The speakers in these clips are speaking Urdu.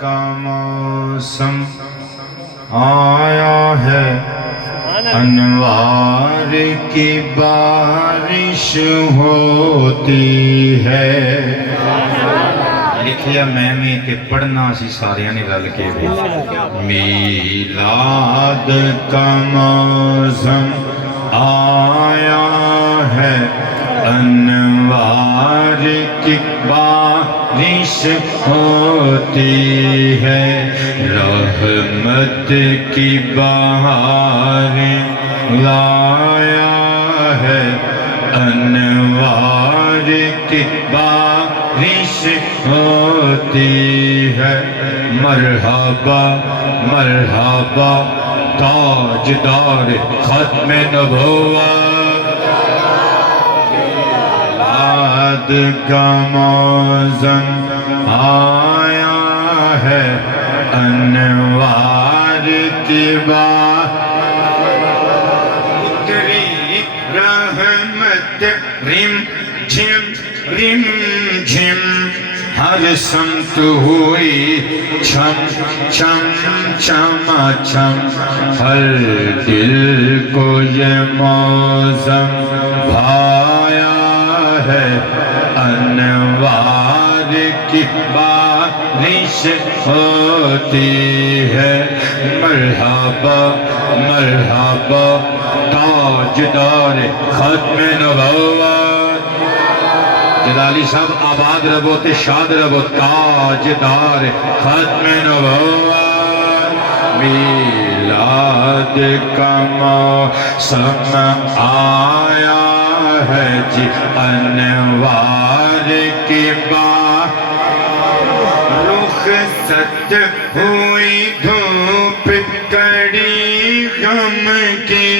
کا موسم آیا ہے، انوار کی بارش ہوتی ہے۔ لکھیا میں تے پڑھنا سی سارے نے رل کے بھی۔ میلاد کا موسم آیا ہے، انوار کی بارش ہوتی ہے، رحمت کی بہار لایا ہے، انوار کی بارش ہوتی ہے۔ مرحبا مرحبا تاجدار ختم نبوت، میلاد کا موسم آیا ہے، انوار کی اتری رحمت رم جھم ہر سمت ہوئی چھم چھم چھما چھم، ہر دل کو یہ موسم بھایا ہے، انوار کی بارش ہوتی ہے۔ مرحبا مرحبا تاجدار ختم نبوت، جلالی صاحب آباد ربو تے شاد ربو، تاجدار ختم نبوت۔ میلاد کا موسم آیا ہے جی، انوار کی رخصت ہوئی دھوپ کڑی غم کی،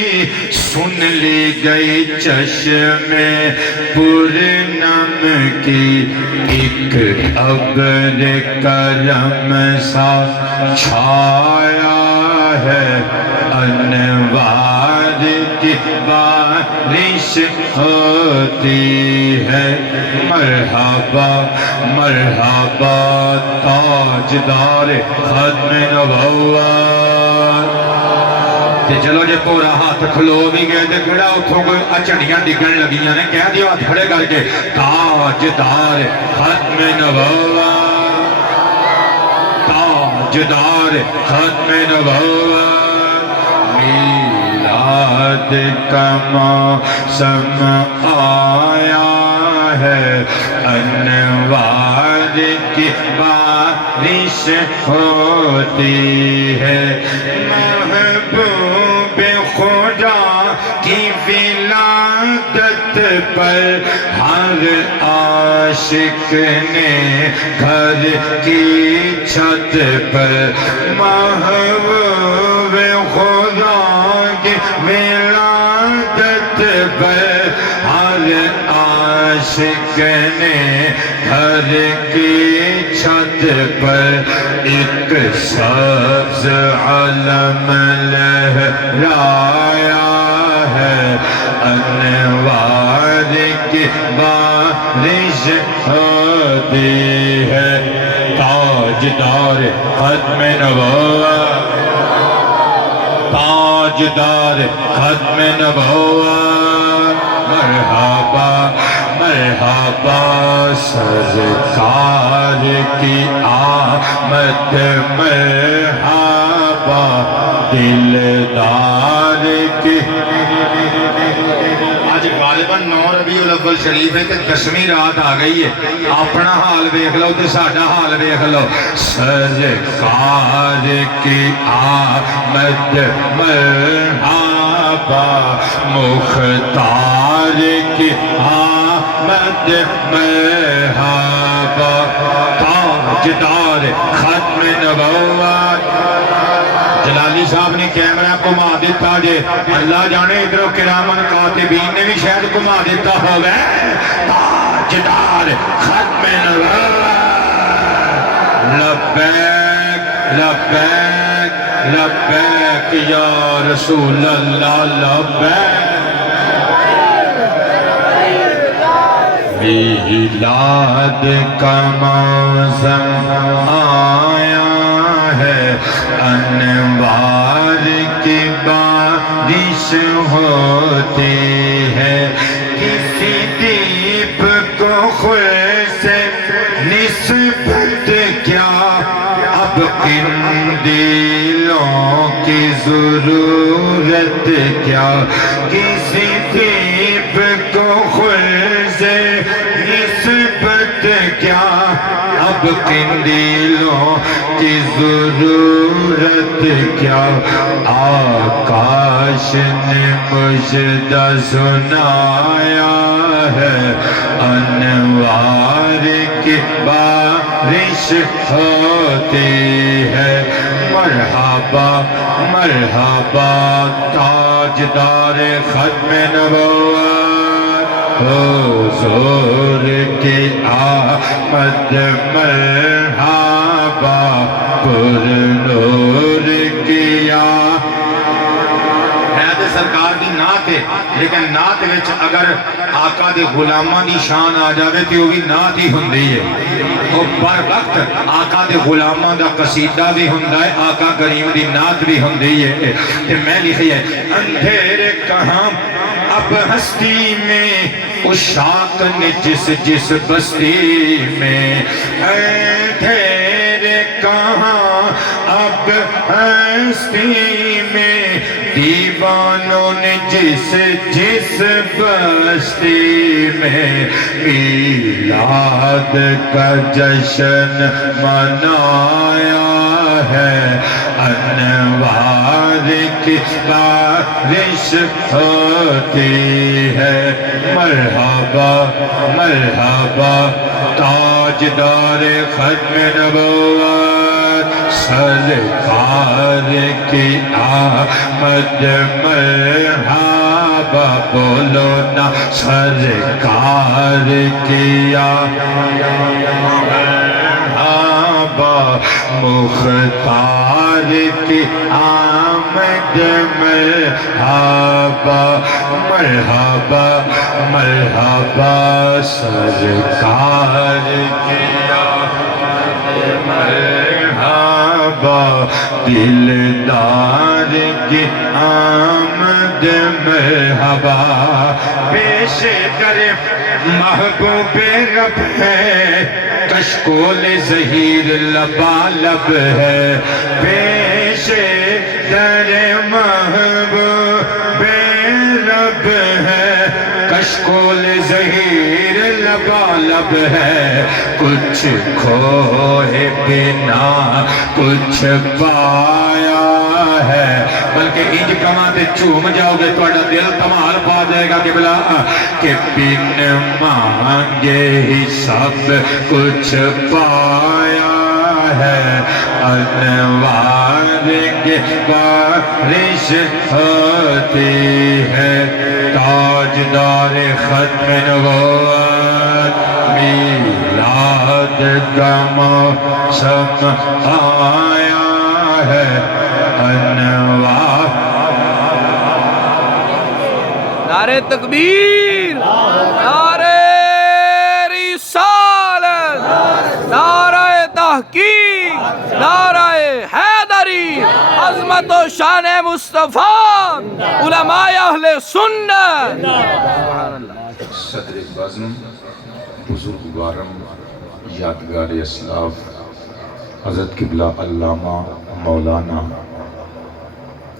سن لی گئی چشم پرنم کی، ایک ابر کرم سا چھایا ہے، انوار کی بارش ہوتی ہے۔ مرحبا مرحبا تاجدار ختم نبوت۔ چلو جے پورا ہاتھ کھلو بھی گئے تے کھڑا اتھوں کوئی اچھڑیاں ڈگن لگیاں نے، کہہ دیو ہاتھ کھڑے کر کے، تاجدار ختم نبوت، تاجدار ختم نبوت۔ میلاد کا موسم آیا ہے، انوار کی بارش ہوتی ہے، محبوب خدا کی ولادت پر ہر عاشق نے گھر کی چھت پر، محبوب خدا کی ولادت پر ہر عاشق نے گھر کی چھت پر ایک سبز علم لہرایا ہے، انوار کی بارش ہوتی ہے۔ تاجدار ختم نبوت، تاجدار ختم نبوت۔ مرحبا مرحبا سرکار کی آمد، مرحبا دلدار کی۔ آج غالباً 9 ربیع الاول شریف ہے تے 10ویں رات آ گئی ہے، اپنا حال دیکھ لو تے ساڈا حال دیکھ لو۔ سرکار کی آمد مرحبا، مختار کی آمد مرحبا، تاجدار ختم نبوت۔ جلالی صاحب نے کیمرہ گھما دیتا جے، اللہ جانے ادھر کرامن کاتبین نے بھی شاید گھما دیتا ہوگا۔ تاجدار ختم نبوت، لبیک لبیک لبیک یا رسول اللہ لبیک۔ میلاد کا موسم آیا ہوتی ہے کسی دیپ کو خود سے نسبت کیا اب قندیلوں کی ضرورت کیا کسی دیپ کو خود سے نسبت کیا اب قندیلوں کی ضرورت کیا آکاش نے مجھے سنایا ہے انوار کی بارش ہوتی ہے مرحبا مرحبا تاجدار ختم نبوت حضور کی آمد مرحبا پر نور کیا سرکار دی نعت ہے لیکن نعت وچ اگر آقا دے غلاماں دی شان آ جاوے تے وہ بھی نعت ہی ہوندی ہے تو بر وقت آقا دے غلاماں دا قصیدہ بھی ہوندا ہے آقا کریم دی نعت بھی ہوندی ہے تے میں لکھی ہے اندھیرے کہاں اب ہستی میں عشاق نے جس جس بستی میں اندھیرے کہاں اب ہستی میں دیوانوں نے جس جس بستی میں میلاد کا جشن منایا ہے انوار کی بارش ہوتی ہے مرحبا مرحبا تاجدار ختم نبوت سرکار کی آمد مرحبا بولو نا سرکار کی مرحبا مختار کی آمد مرحبا مرحبا مرحبا سرکار کی مرحبا دلدار کی آمد مرحبا پیش کر محبوب رب ہے کشکول زہیر لبالب ہے پیش در محبوب رب ہے کشکول زہیر لبالب ہے کچھ کھوئے بنا کچھ پایا ہے بلکہ انج کماتے چوم جاؤ گے تو دل تمہار پا جائے گا کہ بلا کہ بن مانگے ہی سب کچھ پایا ہے انوار کی بارش ہوتی ہے تاجدار ختم نبوت میلاد کا موسم آیا ہے انوار نعرہ تکبیر نعرہ رسالت نعرہ تحقیق نعرہ حیدری عظمت و شان مصطفیٰ علماء اہل سنت صدر بزم بزرگ وارم یادگار اسلاف حضرت قبلہ علامہ مولانا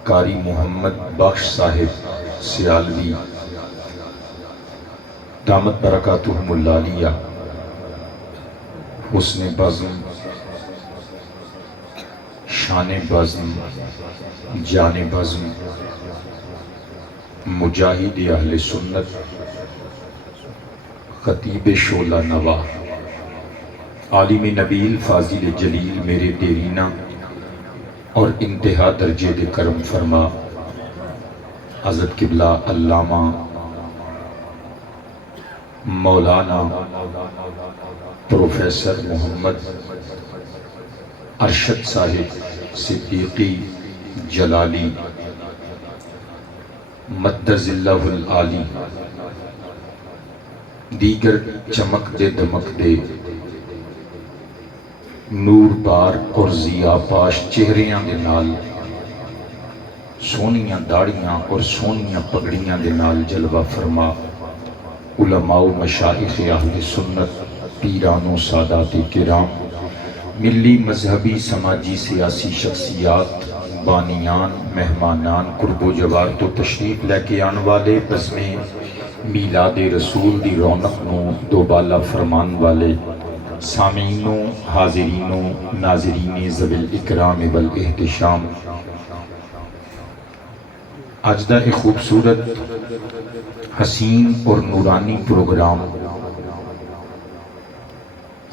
قاری محمد بخش صاحب سیالوی دامت برکاتہم العالیہ حسن بزم شان بزم جان بزم مجاہد اہل سنت خطیب شعلہ نوا عالم نبیل فاضل جلیل میرے دیرینہ اور انتہا درجے دے کرم فرما حضرت قبلہ علامہ مولانا پروفیسر محمد ارشد صاحب صدیقی جلالی مدد اللہ العالی دیگر چمک دے دمک دے نور بار اور ضیاء پاش چہریاں دے نال سونیاں داڑیاں اور سونیاں پگڑیاں دے نال جلوہ فرما علماء و مشائخ اہل سنت، پیران و سادات کرام، ملی مذہبی سماجی سیاسی شخصیات، بانیان، مہمانان، قرب و جوار تو تشریف لے کے آن والے بزم میلاد رسول دی رونق نو دوبالا فرمان والے سامعینوں، حاضرینوں، ناظرین ذوی الاکرام والاحتشام، آج دا ایک خوبصورت، حسین اور نورانی پروگرام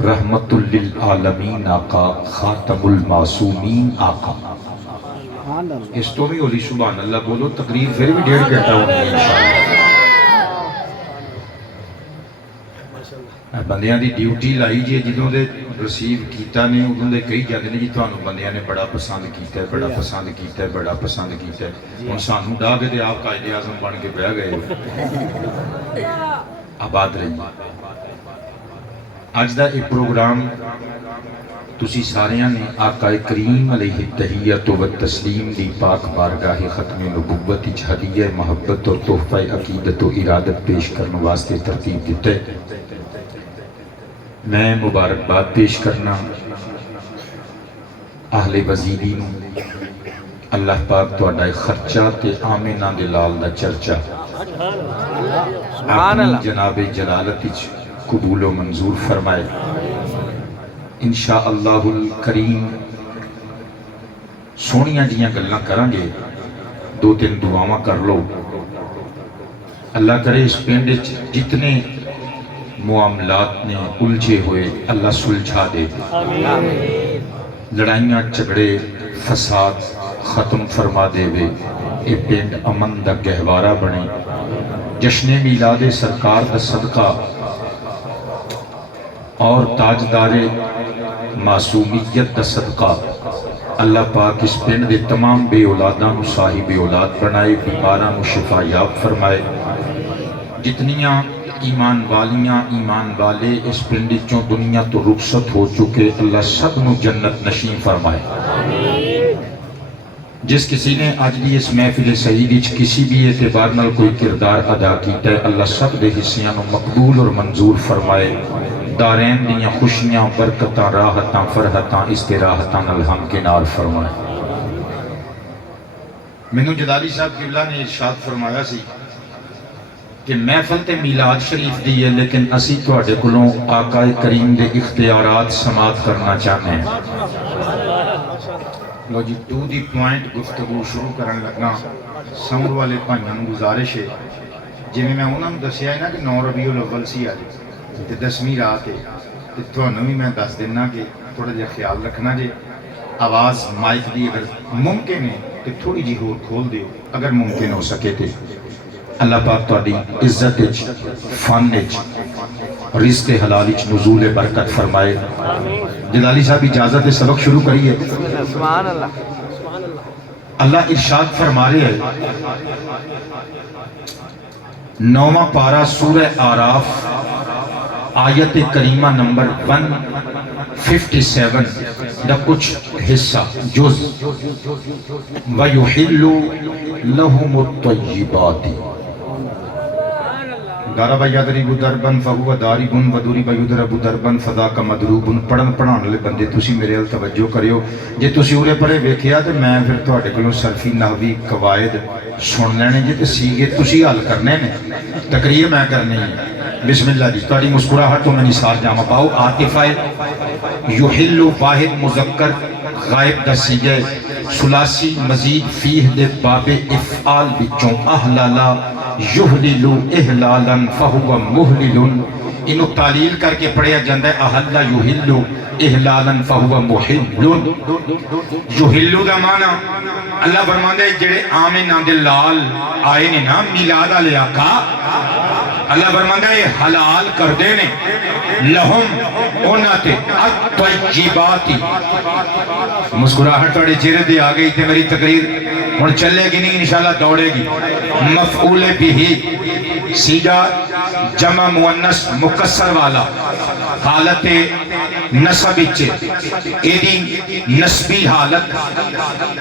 رحمت للعالمین آقا، خاتم المعصومین آقا، اس تو بھی ہولی سبحان اللہ بولو، تقریر پھر بھی 1.5 گھنٹہ ہونی ہے انشاءاللہ۔ بندیاں دی ڈیوٹی لائی جی جدوں دے رسیو کیتا نے ادوں دے کئی جاندے نے جی تانوں بندیاں نے بڑا پسند کیتا ہے، بڑا پسند کیتا ہے، بڑا پسند کیتا ہے، ہن سانوں ڈا کے تے آپ قائد اعظم بن کے بیٹھ گئے، آباد رہی۔ اج دا ایک پروگرام تسی ساریاں نے آقا کریم علیہ التحیۃ و تسلیم دی پاک بارگاہ ختم نبوت وچ ہدیہ محبت اور تحفہ عقیدت و ارادت پیش کرنے واسطے ترتیب دیتے۔ میں مبارکباد پیش کرنا اہل وزیری نو، اللہ پاک تہاڈا خرچہ تے آمینہ دے لال دا چرچا اپنی جناب جلالت وچ قبول و منظور فرمائے انشاءاللہ الکریم۔ سونیاں جیاں گلاں کریں گے، 2-3 دعاواں کر لو، اللہ کرے اس پنڈ وچ جتنے معاملات نے الجھے ہوئے اللہ سلجھا دے، لڑائیاں جھگڑے فساد ختم فرما دے وے، اے پنڈ امن دا گہوارہ بنے، جشن میلاد سرکار دا صدقہ اور تاجدار معصومیت دا صدقہ اللہ پاک اس پنڈ دے تمام بے اولاداں نو صاحب اولاد بنائے، بیماراں نو شفا یاب فرمائے، جتنیاں ایمان والیاں ایمان والے اس پنڈ چوں دنیا تو رخصت ہو چکے اللہ سب نو جنت نشین فرمائے۔ جس کسی نے آج بھی اس محفل سعید وچ کسی بھی اعتبار نال کوئی کردار ادا کیتا ہے اللہ سب دے حصیاں نو مقبول اور منظور فرمائے، دارین دیاں خوشیاں برکتاں راحتاں فرحتاں استراحتاں نال ہمکنار فرمائے۔ مینوں جلالی صاحب قبلہ نے ارشاد فرمایا سی کہ محفل تے میلاد شریف دی ہے لیکن اسی تواڈے کولوں آقا کریم دے اختیارات سماعت کرنا چاہتے ہیں۔ لو جی 2 دی پوائنٹ گفتگو شروع کرن لگا، سمر والے بھائیاں نوں گزارش ہے جویں میں انہاں نوں دسیا ہے نا کہ 9 ربیع الاول سی آج تے 10ویں رات ہے تے تھانوں بھی میں دس دینا کہ تھوڑا جہا خیال رکھنا جے، آواز مائک دی اگر ممکن ہے تو تھوڑی جی ہور کھول دیو، اگر ممکن ہو سکے تے اللہ پاک تہاڈی عزت وچ فن وچ رزق حلال وچ نزول برکت فرمائے۔ جلالی صاحب اجازت سبق شروع کریے۔ سبحان اللہ۔ اللہ ارشاد فرما رہے ہیں 9واں پارہ سورہ آراف آیت کریمہ نمبر 157 دا کچھ حصہ جز وَيُحِلُّ لَهُمُ الطَّيِّبَاتِ ضرب یضرب ضربا فهو ضارب وضرب یضرب ضربا فذاک مضروب۔ پڑھن پڑھان والے بندے تسی میرے ال توجہ کریو، جے تسی اورے پرے ویکھیا تے میں پھر تواڈے کولوں صرفی نحوی قواعد سن لینے جے تے سیگے تسی حل کرنے نے، تقریر میں کرنی ہے۔ بسم اللہ جی، تواڈی مسکراہٹ تو میں نثار جامہ پاؤ، عاطفہ یحل واحد مذکر غائب دا سیگے ثلاثی مزید فیہ دے باب افعال بچوں احلالا یحلل احلالا فہو محلل، انہوں تعلیل کر کے پڑھیا جاندہ ہے احلا یحل احلالا فہو محل۔ یحل دا معنی اللہ فرماندہ ہے جڑے آمینہ دے لال آئے نے نا میلاد والے آقا، اللہ فرماندہ ہے حلال کر دے نے لہم اوناتے الطیباتی۔ مسکراہٹ توڑے چہرے دے آگئی تھے، میری تقریر ہن چلے گی نہیں انشاءاللہ دوڑے گی۔ مفعول بھی سیگا جمع مؤنث مکسر والا حالت نسب وچ ایدی نسبی حالت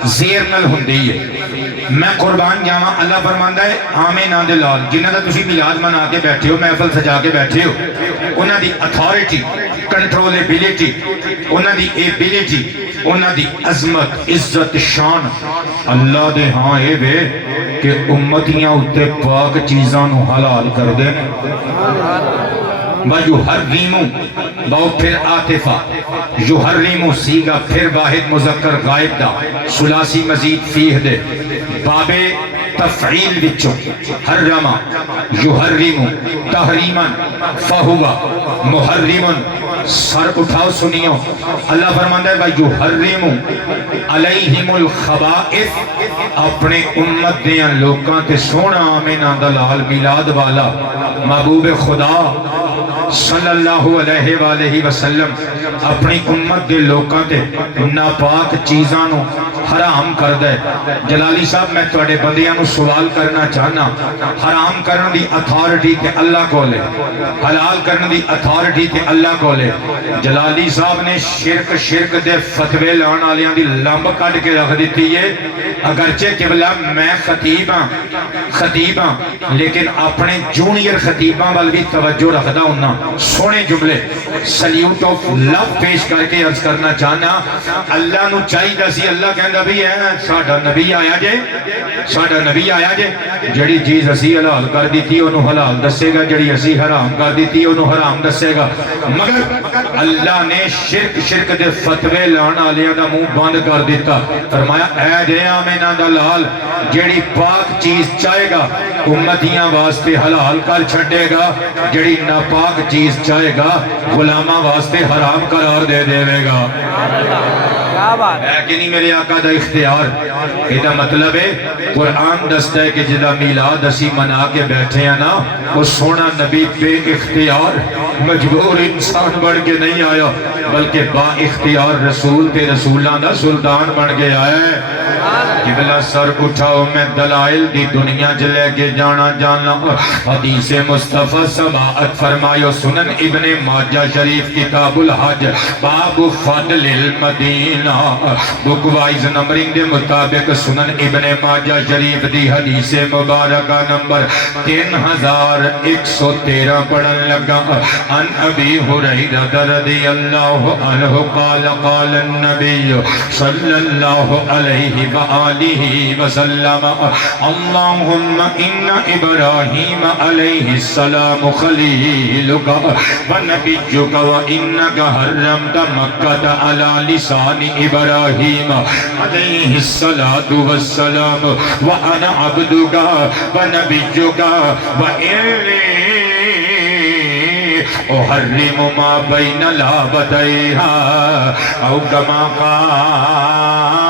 زیر نال ہوندی ہے میں قربان جاواں اللہ فرماندا ہے آمینہ دے لال جنہاں دا تسی میلاد منا کے بیٹھے ہو محفل سجا کے بیٹھے ہو انہاں دی اتھارٹی کنٹرولبلٹی انہاں دی ایبلٹی انہاں دی عظمت عزت شان اللہ دے ہاں اے وے کہ امتیاں اتے پاک چیزاں نو حلال کر دے وَيُحَرِّمُ باؤ پھر عاطفہ یحرم سیگا پھر واحد مذکر غائب دا ثلاثی مزید فیہ دے باب تفعیل وچو حرم یحرم تحریما فہوا محرم سر اٹھاؤ سنیو اللہ فرماندہ ہے وَيُحَرِّمُ عَلَيْهِمُ الْخَبَائِث اپنے امت دیاں لوکاں تے سونا آمینہ دلال میلاد والا محبوب خدا صلی اللہ علیہ وآلہ وسلم اپنی امت دے لوکاں تے ناپاک چیزاں نو حرام کر دے جلالی صاحب میں توڑے بندیاں نو سوال کرنا چاہنا حرام کرن دی اتھارٹی تے اللہ کو لے حلال کرن دی اتھارٹی تے اللہ کو لے جلالی صاحب نے شرک دے فتوے لان آلیاں دی لمب کٹ کے رکھ دیتی ہے اگرچہ قبلہ میں خطیب ہاں لیکن اپنے جونیئر خطیباں وال بھی توجہ رکھدا ہونا سونے جملے سلیوٹ آف لو پیش کر کے عرض کرنا چاہنا اللہ نو چاہی دا سی اللہ کہندا بھی ہے ساڈا نبی آیا جے جڑی چیز اسی حلال کر دیتی انہوں حلال دسے گا جڑی اسی حرام کر دیتی انہوں حرام دسے گا مگر اللہ نے شرک دے فتوے لان آلیاں دا منہ بند کر دیتا فرمایا اے جے آمینہ دلال جڑی پاک چیز چاہے گا امتیاں واسطے حلال کر چھڑے گا جڑی ناپاک چیز چاہے گا غلامہ واسطے حرام قرار دے دے گا ہے کہ نہیں میرے آقا دا اختیار ایدہ مطلب ہے قرآن دستا ہے کہ جدہ میلاد اسی منا کے بیٹھے ہیں نا وہ سونا نبی بے اختیار مجبور انسان بڑھ کے نہیں آیا بلکہ با اختیار رسول تے رسولان دا سلطان بڑھ کے آیا ہے قبلہ سر اٹھاؤ میں دلائل دی دنیا جلے کے جانا حدیث مصطفیٰ سماعت فرمائیو سنن ابن ماجہ شریف کتاب الحج باب فضل المدینہ بک وائز نمبرنگ دے مطابق سنن ابن ماجہ شریف دی حدیث مبارکہ نمبر 3113 پڑھن لگا ان ابی حریرہ رضی اللہ عنہ قال قال النبی صلی اللہ علیہ وآلہ وسلم اللہم ان ابراہیم علیہ السلام خلیلک ونبیک وانک حرمت مکہ علی لسان ابراہیم علیہ السلام وانا عبدک ونبیک وانی احرم ما بین لابتیہا او کما قال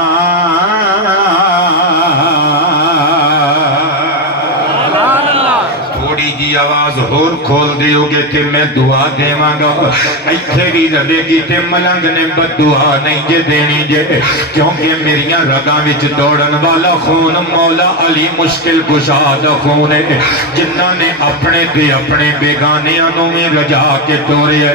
جی آواز ہور کھول دیو گے تے میں دعا دیواں گا ایتھے بھی رہے گی تے ملنگ نے بد دعا نہیں جے دینی جے کیونکہ میریاں رگاں وچ دوڑن والا خون مولا علی مشکل کشاد خون ہے جنہاں نے اپنے تے اپنے بیگانیاں نو میں رجا کے توڑے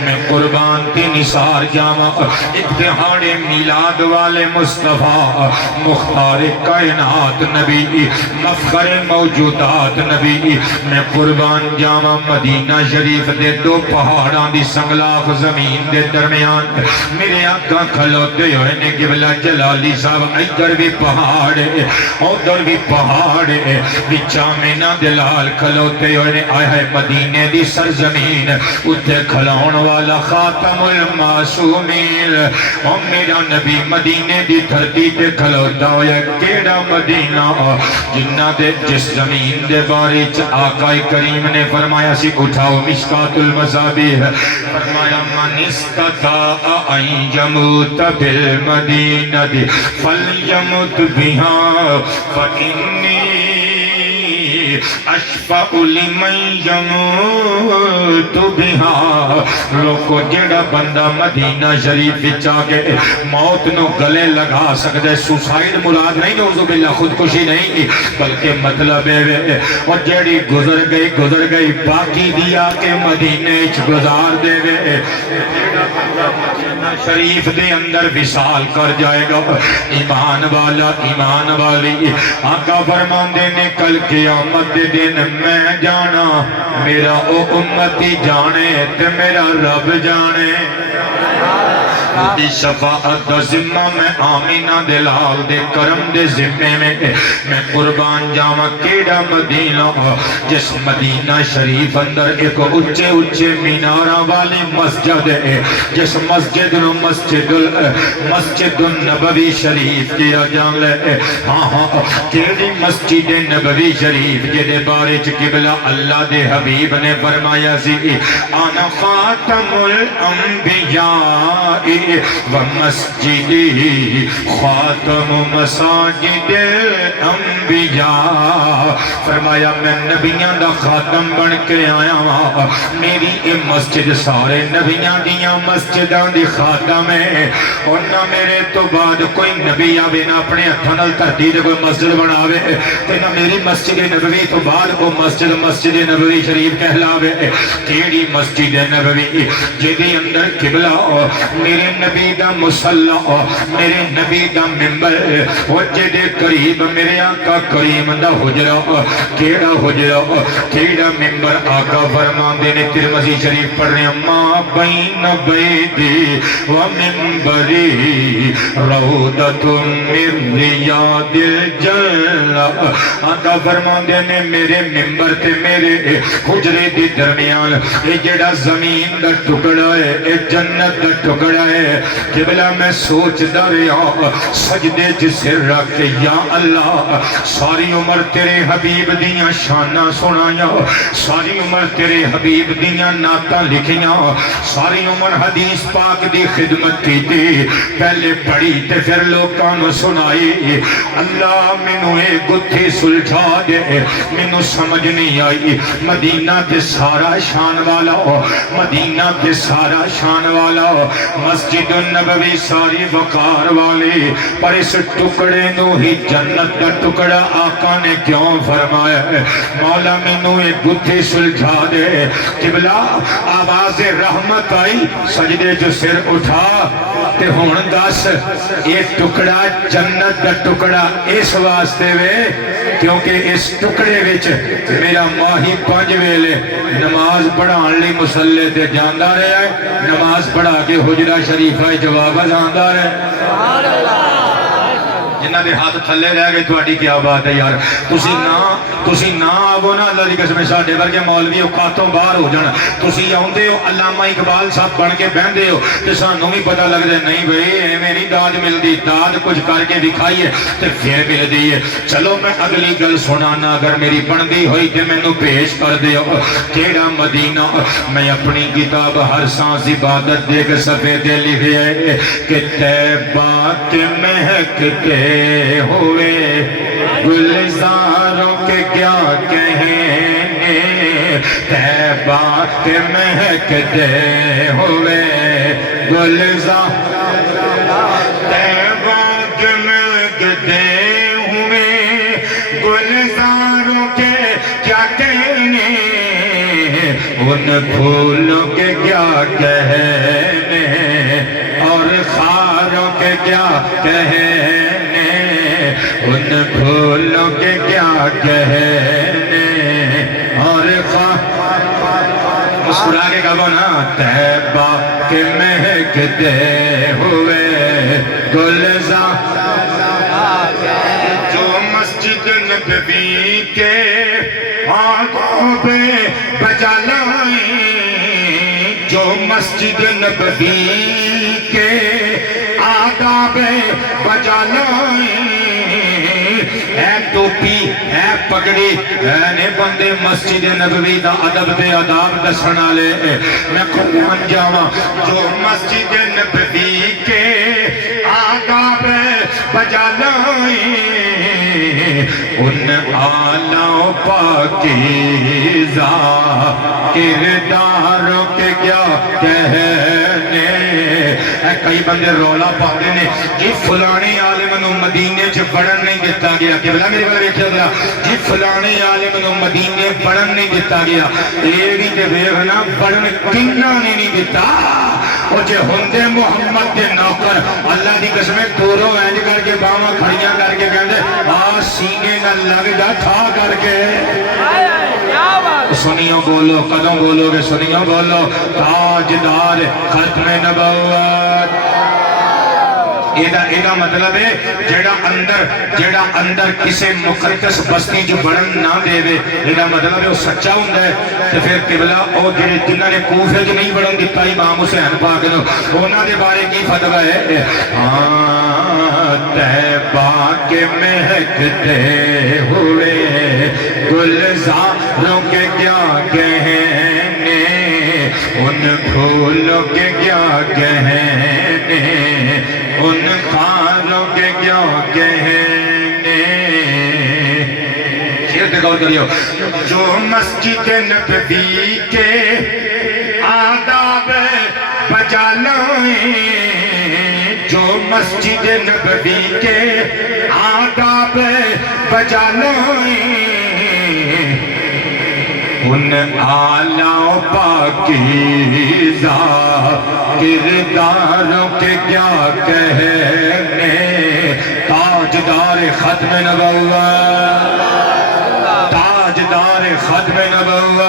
میں قربان تی نثار جاواں اتحاد میلاد والے مصطفیٰ مختار کائنات نبی مفخر موجودات نبی میں قربان جاواں مدینہ شریف دے دو پہاڑاں دی سنگلاخ زمین دے درمیان میرے آقا کھلوتے ہوئے نے قبلہ جلالی صاحب ادھر بھی پہاڑ ہے ادھر بھی پہاڑ ہے بچا مینا دلال کھلوتے ہوئے نے آئے ہے مدینے دی سرزمین اتھے کھلاؤن والا خاتم المعصومین اور میرا نبی مدینے دی دھرتی تے کھلوتا ہوئے کیڑا مدینہ جنہ دے جس زمین دے بارچ آقا کریم نے فرمایا سی اٹھاؤ مشکات المصابیح فرمایا من استطاع ان یموت بالمدینہ فلیمت بها فانی اشفع لمن يموت بها لوکو جڑا بندہ مدینہ شریف وچ آ کے موت نو گلے لگا سکدا ہے سوسائڈ مراد نہیں نعوذ باللہ خودکشی نہیں بلکہ مطلب ہے اور جڑی گزر گئی باقی دی آ کے مدینے وچ گزار دے وے جڑا بندہ مدینہ شریف دے اندر وصال کر جائے گا ایمان والا ایمان والی آقا فرماندے نے کل قیامت دے دن میں جانا میرا او امتی جانے تے میرا رب جانے دی شفاعت دا ذمہ میں آمینہ دلال دے کرم دے ذمے میں قربان جاواں کیڑا مدینہ جس مدینہ شریف اندر ایک اچھے میناراں والی مسجد ہے جس مسجد نو مسجد النبوی شریف کیا جان لے ہاں کیڑی مسجد نبوی شریف جدے بارے چ قبلہ اللہ دے حبیب نے فرمایا سی انا خاتم الانبیاء ومسجدی خاتم مساجد الانبیاء فرمایا میں نبیاں دا خاتم بن کے آیا ہاں میری اے مسجد سارے نبیاں دیاں مسجداں دی خاتم ہے اور نہ میرے تو بعد کوئی نبی آوے نہ اپنے ہتھاں نال دھرتی تے کوئی مسجد بناوے تے نہ میری مسجد نبوی تو بعد کو مسجد نبوی شریف کہلاوے کیڑی مسجد نبوی جدی اندر قبلہ میرے نبی دا مصلی میرے نبی دا ممبر وہ جدے قریب میرے آقا کریم دا حجرہ کیڑا ممبر آقا فرماندے نے ترمذی شریف پڑھ رہے ہیں ما بین بیتی و ممبری روضۃ من ریاض الجنہ آقا فرماندے نے میرے ممبر تے میرے حجرے دی درمیان اے جڑا زمین دا ٹکڑا ہے اے جنت دا ٹکڑا ہے قبلہ میں سوچدا رہا سجدے چ سر رکھ کے یا اللہ ساری عمر تیرے حبیب دیاں شاناں سنایا ساری عمر تیرے حبیب دیاں نعتاں لکھیاں ساری عمر حدیث پاک دی خدمت کیتی پہلے پڑھی تے پھر لوکاں نوں سنائی اللہ مینوں اے گتھی سلجھا دے مینوں سمجھ نہیں آئی مدینہ تے سارا شان والا مدینہ تے سارا شان والا مسجد النبوی ساری وقار والی پر اس ٹکڑے نو ہی جنت کا ٹکڑا آقا نے کیوں فرمایا ہے مولا مینوں ایک گتھی سلجھا دے قبلہ آواز رحمت آئی سجدے جو سر اٹھا تے ہون دس ایک ٹکڑا جنت کا ٹکڑا اس واسطے وے کیونکہ اس ٹکڑے وچ میرا ماہی 5 ویلے نماز پڑھان لئی مصلی تے جاندا رہا ہے نماز پڑھا کے حجرہ شریفہ جواب آندا رہا جنہ دے ہاتھ تھلے رہ گئے تھوڑی کیا بات ہے یار تسی نہ آو نا اللہ دی قسم ساڈے ورگے مولوی اوقاتوں باہر ہو جان تسی آوندے ہو علامہ اقبال صاحب بن کے بہندے ہو تے سانوں بھی پتہ لگدا نہیں بھئی ایویں نہیں داد ملدی داد کچھ کر کے دکھائیے تے پھر ملدی ہے چلو میں اگلی گل سنانا اگر میری بندی ہوئی تے مینوں پیش کر دیو کیڑا مدینہ میں اپنی کتاب ہر سانس عبادت دے کے صفحے تے لکھیا ہے کہ طیبہ کے مہکتے ہوئے گلزاروں کے کیا کہنے طیبہ کے مہکتے ہوئے گلزار طیبہ کے مہکتے ہوئے گلزاروں کے کیا کہنے ان پھولوں کے کیا کہنے اور خاروں کے کیا کہنے ان پھولوں کے کیا کہنے اور مسکرا کے کہو نا طیبہ کے مہکتے ہوئے گلزار جو مسجد نبوی کے آنکھوں پہ بجا لائیں جو مسجد نبوی کے آداب بجا لائیں اے ٹوپی اے پگڑی اے بندے مسجد نبوی دا ادب دے آداب دسن والے میں قربان جاواں جو مسجد نبوی کے آداب بجا لائیں ان آلاؤں پاکیزہ کرداروں کے کیا کہنے کئی بندے رولا پاؤں نے جی فلانے عالم نو مدینے چ پڑھن نہیں دیتا گیا کہ بلا میرے بلا ویکھیا ذرا جی فلانے عالم نو مدینے پڑھن نہیں دیتا گیا اے بھی تے ویکھنا پڑھن کناں نے نہیں دیتا اور جے ہوندے محمد دے نوکر اللہ دی قسم دوروں اینج کر کے باواں کھڑیاں کر کے کہندے آ سینے نال لگ جا ٹھا کر کے سنیو بولو قدم بولو گے سنیو بولو تاجدار ختم نبوت ایدہ مطلب ہے جیڑا اندر کسے مقدس بستی جو بڑھن نہ دے دے ایدہ مطلب ہے وہ سچا ہوندہ ہے تو پھر قبلہ او جنہاں نے کوفے جو نہیں بڑھن دیتا امام حسین پاک نو اونا دے بارے کی فتوہ ہے تیبہ کے مہکتے ہوئے گلزاروں کے کیا کہنے ان پھولوں کے کیا کہنے ان خاروں کے کیا کہنے شیر پہ غور کریو جو مسجد نبوی کے آداب بجا لائیں جو مسجد نبوی کے آداب بجا لائیں ان آلہ و پاکیزہ کرداروں کے کیا کہنے تاجدار ختم نبوت تاجدار ختم نبوت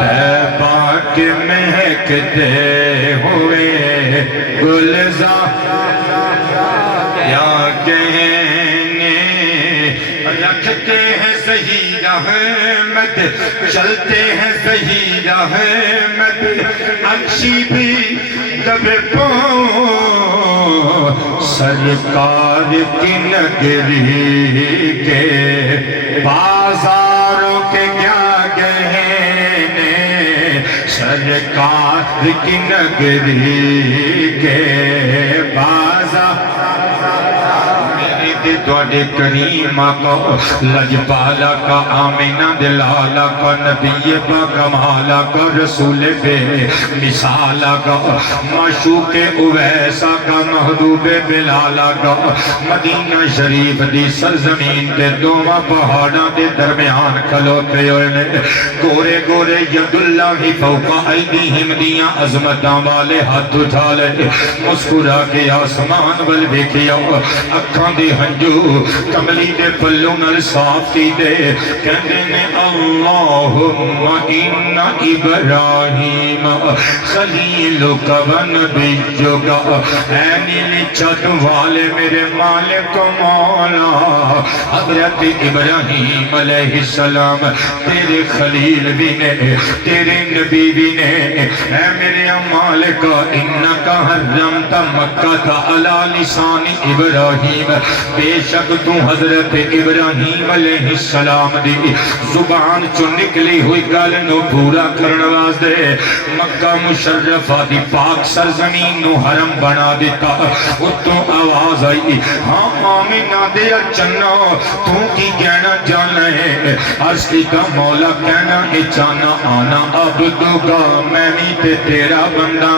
طیبہ کے مہکتے ہوئے گلزار کیا کہنے رکھتے ہیں صحیح رحمت چلتے ہیں صحیح رحمت اکشی بھی دب پاؤں سرکار کی نگری کے بازاروں کے کیا کہنے سرکار کی نگری کے بازار دوڑے کریمہ کو لجپالا کا آمینہ دلالا کا نبی با کمالا کا رسول بے مثالا کا معشوق اویسا کا محبوب بلالا کا مدینہ شریف دی سرزمین تے دوما پہاڑاں دے درمیان کھلوتے ہوئے گورے گورے ید اللہ فوقا ایدیہم دیاں عظمتاں والے ہاتھ اٹھا لے مسکرا کے آسمان ول دیکھیا اکھاں دی ہنجو کملی دے پلوں نال صاف کی دے کہندے نے اللہم ان ابراہیم خلیلک و نبیک اے نیلی چھت والے میرے مالک و مولا حضرت ابراہیم علیہ السلام تیرے خلیل بھی نے تیرے نبی بھی نے اے میرے مالک انکا حرمت مکہ علی لسان ابراہیم بے شک تو حضرت ابراہیم علیہ السلام دی زبان چو نکلی ہوئی گل نو پورا کرن واسطے مکہ مشرفہ دی پاک سرزمین نو حرم بنا دیتا اتوں آواز آئی ہاں آمینہ دیا چنہ تو کی کہنا جانا ہے عرض کی کا مولا کہنا ہے جانا آنا عبدو کا میں بھی تے تیرا بندہ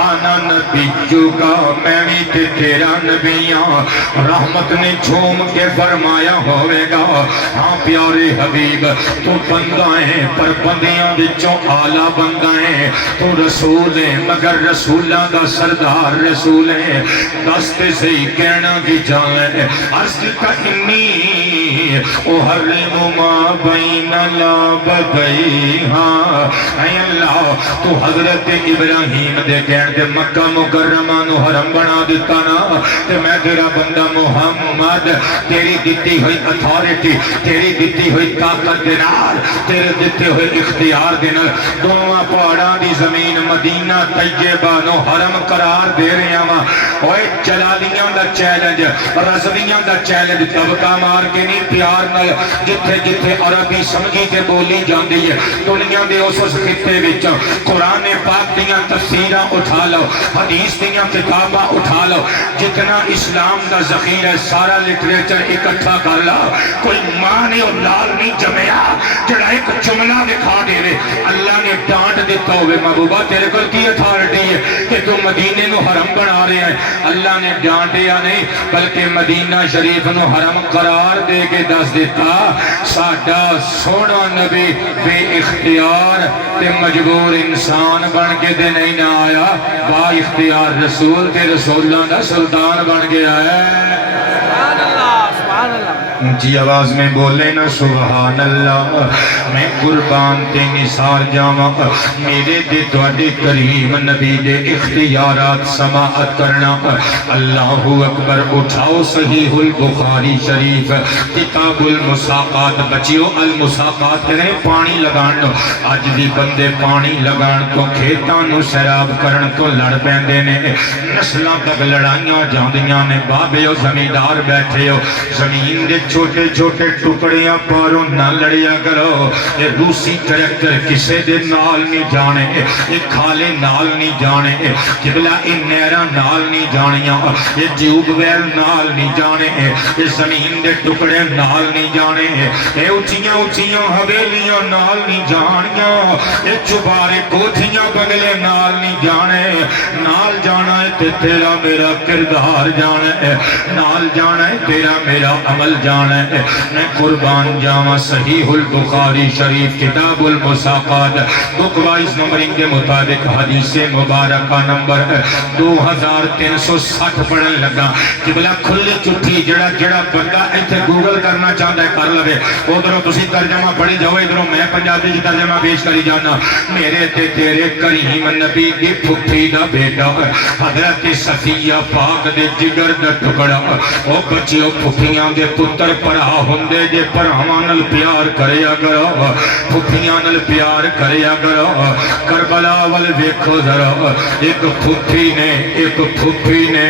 آنا نبیو کا میں بھی تے تیرا نبیاں رحمت نے جھوم کے فرمایا ہوئے گا ہاں پیارے حبیب تو بندہ ہے پر بندیاں بچوں آلہ بندہ ہے تو رسول ہے مگر رسولہ دا سردار رسول ہے دستے سے ہی کہنا بھی جائے عرض کا انی احرم ما بین لابدئی ہاں اے اللہ تو حضرت ابراہیم دے کہن دے مکہ مکرمہ نو حرم بنا دیتا نا تے میں تیرا بندہ محمد تیری دیتی ہوئی اتھارٹی تیری دیتی ہوئی طاقت دینار تیرے دیتے ہوئے اختیار دینار دونوں پہاڑاں دی زمین مدینہ طیبہ نو حرم قرار دے رہے ہیں اوے جلالیاں دا چیلنج رضویاں دا چیلنج طبقہ مار کے نہیں اختیار نال جتھے جتھے عربی سمجھی تے بولی جاندی ہے دنیا دے اس خطے وچ قرآن پاک دیاں تفسیراں اٹھا لو حدیث دیاں کتاباں اٹھا لو جتنا اسلام دا ذخیرہ ہے سارا لٹریچر اکٹھا کر لا کوئی ماں نے اور لال نہیں جمیا جڑا ایک جملہ دکھا دے رہے اللہ نے ڈانٹ دیتا ہوئے محبوبہ تیرے کو کی اتھارٹی ہے کہ تو مدینے نو حرم بنا رہے ہیں اللہ نے ڈانٹیا نہیں بلکہ مدینہ شریف نو حرم قرار دے کے دس دیتا ساڈا سونا نبی بے اختیار تے مجبور انسان بن کے دے نہیں نہ آیا با اختیار رسول تے رسولان دا سلطان بن گیا ہے سبحان اللہ سبحان اللہ اونچی آواز میں بولے نا سبحان اللہ میں قربان تے نثار جاواں میرے دے تواڈے کریم نبی دے اختیارات سماعت کرنا اللہ اکبر اٹھاؤ صحیح البخاری شریف کتاب المساقات بچیو المساقات کہنے پانی لگان نو اج بھی بندے پانی لگان تو کھیتاں نو سیراب کرن تو لڑ پیندے نے نسلاں تک لڑائیاں جاندیاں نے بابے او زمیندار بیٹھے ہو زمین دے چھوٹے چھوٹے ٹکڑیاں پاروں نہ لڑیا کرو یہ روسی ٹریکٹر کسے دے نال نہیں جانے یہ کھالے نال نہیں جانے قبلہ ان نیرہ نال نہیں جانیاں یہ ٹیوب ویل نال نہیں جانے یہ زمین دے ٹکڑے نال نہیں جانے یہ اونچیاں اونچیاں حویلیاں نال نہیں جانیاں یہ چبارے کوٹھیاں بگلے نال نہیں جانے نال جانا ہے تے تیرا میرا کردار جانا ہے نال جانا ہے تیرا میرا عمل جانا ہے میں قربان جاواں صحیح البخاری شریف کتاب المساقات بک وائز نمبرنگ کے مطابق حدیث مبارکہ نمبر 2360 پڑھن لگا قبلہ کھلی چٹھی جڑا بندہ ایتھے گوگل کرنا چاہتا ہے کر لوے ادھروں تسی ترجمہ پڑھی جاؤ ادھروں میں پنجابی کی ترجمہ پیش کری جانا میرے تے تیرے کریم نبی دی پھپھی دا بیٹا حضرت صفیہ پاک دے جگر دا ٹکڑا او بچیو پھپھیاں دے پتر پڑھا ہوندے جے پڑھاواں نال پیار کریا کرو پھپھیاں نال پیار کریا کرو کربلا ول ویکھو ذرا ایک پھپھی نے ایک پھپھی نے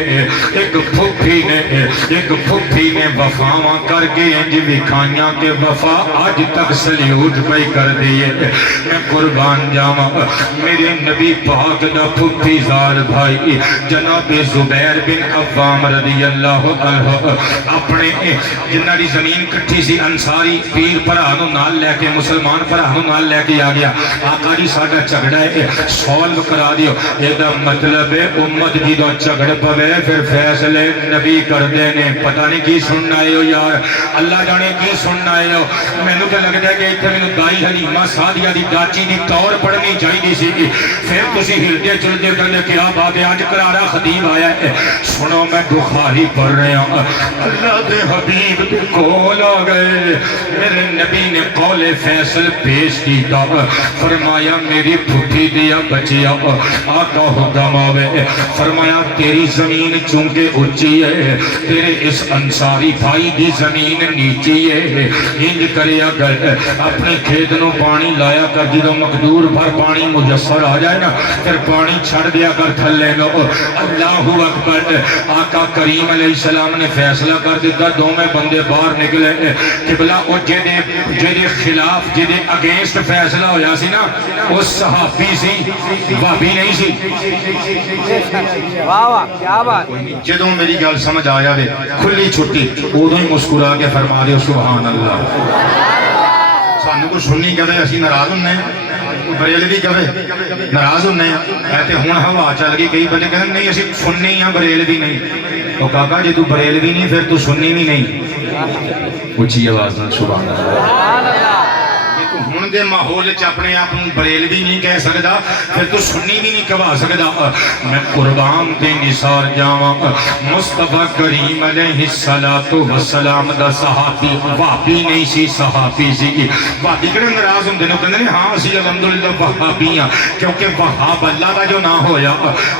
ایک پھپھی نے ایک پھپھی نے وفاواں کر کے انج وکھائیاں کہ وفا آج تک سلیوٹ پئی کر دیئے میں قربان جاواں میرے نبی پاک دا پھپھی زار بھائی جناب زبیر بن عوام رضی اللہ عنہ اپنے جنہ دی زمین کٹھی سی انصاری پیر پرانو نال لے کے مسلمان پرانو نال لے کے آگیا آقا جی ساڑھا چگڑا ہے سولو کرا دیو یہ دا مطلب ہے امت جی دا چگڑ پوے پھر فیصلے نبی کر دینے پتہ نہیں کی سننا ہے یار اللہ جانے کی سننا ہے میں نے تو لگتا ہے کہ اتنے میں دائی حلیمہ سادیہ دی داچی دی طور پڑھنی چاہیے سی پھر تسی ہلدے چلدے کرنے کیا بات ہے آج قرارہ خطیب آیا ہے سنو میں بخاری پڑھ رہے ہوں اللہ دے حبیب دے کول آ گئے میرے نبی نے قول فیصل پیش کیتا فرمایا میری پھٹی دیا بچیا آقا حکم آوے فرمایا تیری زمین چونکہ اچھی ہے تیرے اس انصاری بھائی دی زمین نیچی ہے انج کرے اگر اپنے کھیت نو پانی لایا کر جدو مقدور بھر پانی مجسر آ جائے نا پھر پانی چھڑ دیا کر تھلے نو اللہ اکبر آقا کریم علیہ السلام نے فیصلہ کر دیتا دو میں بندے باہر نکلے قبلہ او جدے خلاف جدے اگینسٹ فیصلہ ہو جا سی نا اس صحابی سی وابی نہیں سی واہ واہ کیا بات جدوں میری گل سمجھ آیا وے کھلی چھٹی ادوں ہی مسکرا کے فرما دیو سبحان اللہ سانو کو سننی کہتے اسی ناراض ہونے بریلوی کہے ناراض ہونے ایتے ہون ہوا چل گئی کئی بندے کہتے نہیں اسی سننی ہاں بریلوی نہیں تو کہا جے تو بریلوی نہیں پھر تو سننی بھی نہیں اچھی آواز نال سبحان اللہ ہن دے ماحول وچ اپنے آپ نوں بریلوی نہیں کہہ سکدا پھر تو سنی بھی نہیں کہوا سکدا میں قربان تے نثار جاواں مصطفی کریم علیہ الصلوۃ والسلام دا صحابی وہابی نہیں سی صحابی سی وہابی کہڑے ناراض ہوندے نے کہندے ہاں اسی الحمدللہ وہابی ہاں کیونکہ وہاب اللہ دا جو نام ہویا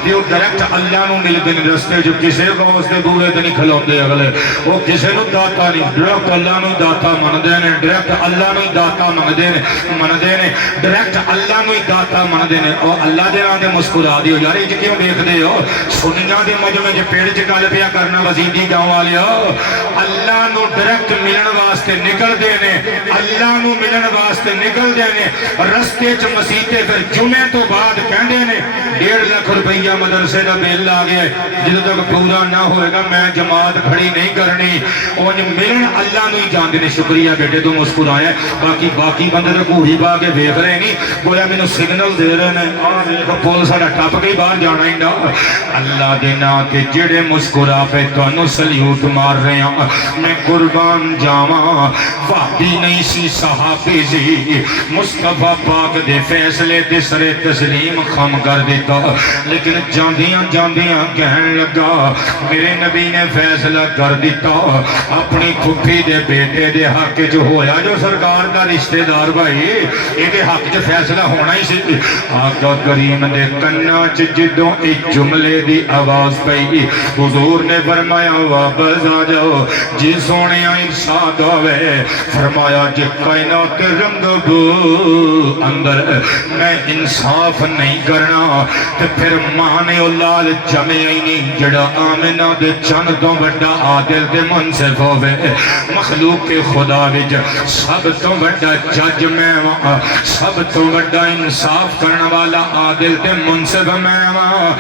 تے او ڈائریکٹ اللہ نوں ملدے نے رستے جو کسے غوث دے بوئے تے نہیں کھلوندے اگلے او کسے نوں داتا نہیں ڈائریکٹ اللہ نوں داتا مندے نے ڈائریکٹ اللہ نوں داتا مندے کردے نے مندے نے ڈائریکٹ اللہ نو ہی داتا مندے نے او اللہ دے نام تے مسکرا دیو یار اج کیوں دیکھدے ہو سنیاں دے مجمع وچ پیڑ چ گل پیا کرنا وزیدی گاؤں والےو اللہ نو ڈائریکٹ ملن واسطے نکل دے نے اللہ نو ملن واسطے نکل دے نے رستے چ مسیتے پھر جمعے تو بعد کہندے نے 1.5 لاکھ روپیہ مدرسے دا بل آ گیا جدوں تک پورا نہ ہوئے گا میں جماعت کھڑی نہیں کرنی اونج ملن اللہ نو ہی جاندے نے شکریہ بیٹے تو مسکرایا باقی بندے تو گھوڑی پا کے ویکھ رہے نہیں گویا مینوں سگنل دے رہے ہیں آ ویکھ پل ساڈا ٹپ کے باہر جانا ہی نہ اللہ دے نام تے جڑے مسکرا پہ تانوں سلیوٹ مار رہے ہیں میں قربان جاواں وحدی نہیں سی صحابی سی مصطفیٰ پاک دے فیصلے تے سر تسلیم خم کر دیتا لیکن جاندیاں کہن لگا میرے نبی نے فیصلہ کر دیتا اپنی پھپھی دے بیٹے دے حق جو ہویا جو سرکار دا رشتہ دار بھائی یہ دے حق جو فیصلہ ہونا ہی سی آقا کریم دے کناں چ جدوں ایک جملے دی آواز پئی حضور نے فرمایا واپس آ جاؤ جی سونے ارشاد ہوئے فرمایا جے کائنات رنگ بو اندر میں انصاف نہیں کرنا تے پھر ماں نے اولاد جمے ہی نہیں جڑا آمنہ دے چند تو بڑا عادل تے منصف ہوئے مخلوق کے خدا وچ سب تو بڑا جج میں وہاں سب تو بڑا انصاف کرنے والا عادل تے منصف میں وہاں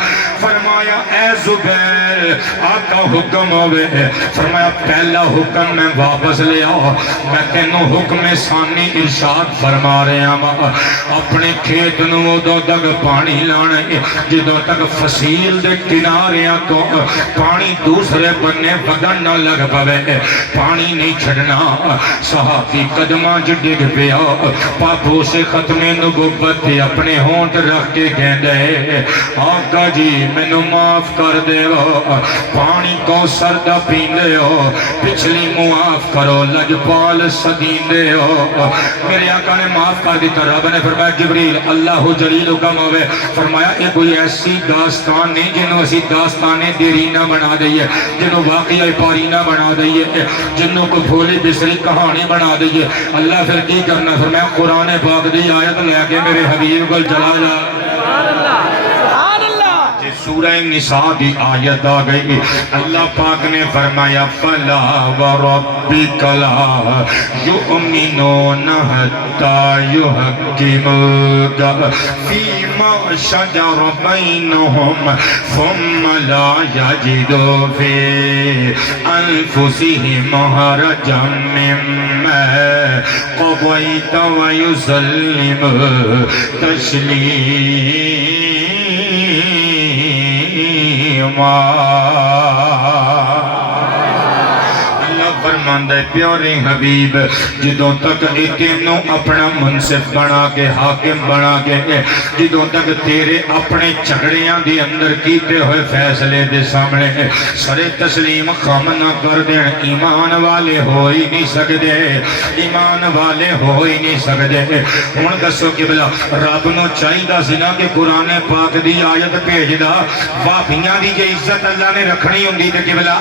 فرمایا اے زبیر آقا حکم ہوئے فرمایا پہلا حکم میں واپس لے آؤ میں تینوں حکم ثانی ارشاد فرما رہے ہیں اپنے کھیت نو ادو تک پانی لانا جدو تک فصیل دے کناریاں تو پانی دوسرے بننے بدن نہ لگ پوے پانی نہیں چھڑنا صحابی قدماں جو ڈگ پیا پاپو سے ختم نبوت اپنے ہونٹ رکھ کے کہندے آقا جی مینوں معاف کر دے پانی کو سردہ پیندے ہو پچھلی معاف کرو لجپال سدیندے ہو میرے آقا نے معاف کر دیتا رب نے فرمایا جبریل اللہ جلیل حکم ہوئے فرمایا یہ کوئی ایسی داستان نہیں جنہوں اسی داستانیں دیرینہ بنا دئیے جنہوں واقعی پارینہ بنا دئیے جنہوں کو بھولی بسری کہانی بنا دئیے اللہ پھر کی کرنا فرمایا قرآن پاک دی آیت لے کے میرے حبیب کو جلالا سورہ نساء دی آیت آ گئی اللہ پاک نے فرمایا فلا وربک لا یؤمنون حتی یحکموک فیما شجر بینہم ثم لا یجدوا فی انفسہم حرجا مما قضیت ویسلموا تسلیما اللہ فرماندہ پیارے حبیب جدوں تک تینوں اپنا منصف بنا کے حاکم بنا کے جدوں تک تیرے اپنے جھگڑیاں دے اندر کیتے ہوئے فیصلے دے سامنے سر تسلیم خم نہ کر دین ایمان والے ہو ہی نہیں سکتے ایمان والے ہو ہی نہیں سکتے ہن دسو قبلہ رب نو چاہیدا سی نا کہ قرآن پاک دی آیت بھیج دا بھابیاں دی جے عزت اللہ نے رکھنی ہوندی تے قبلہ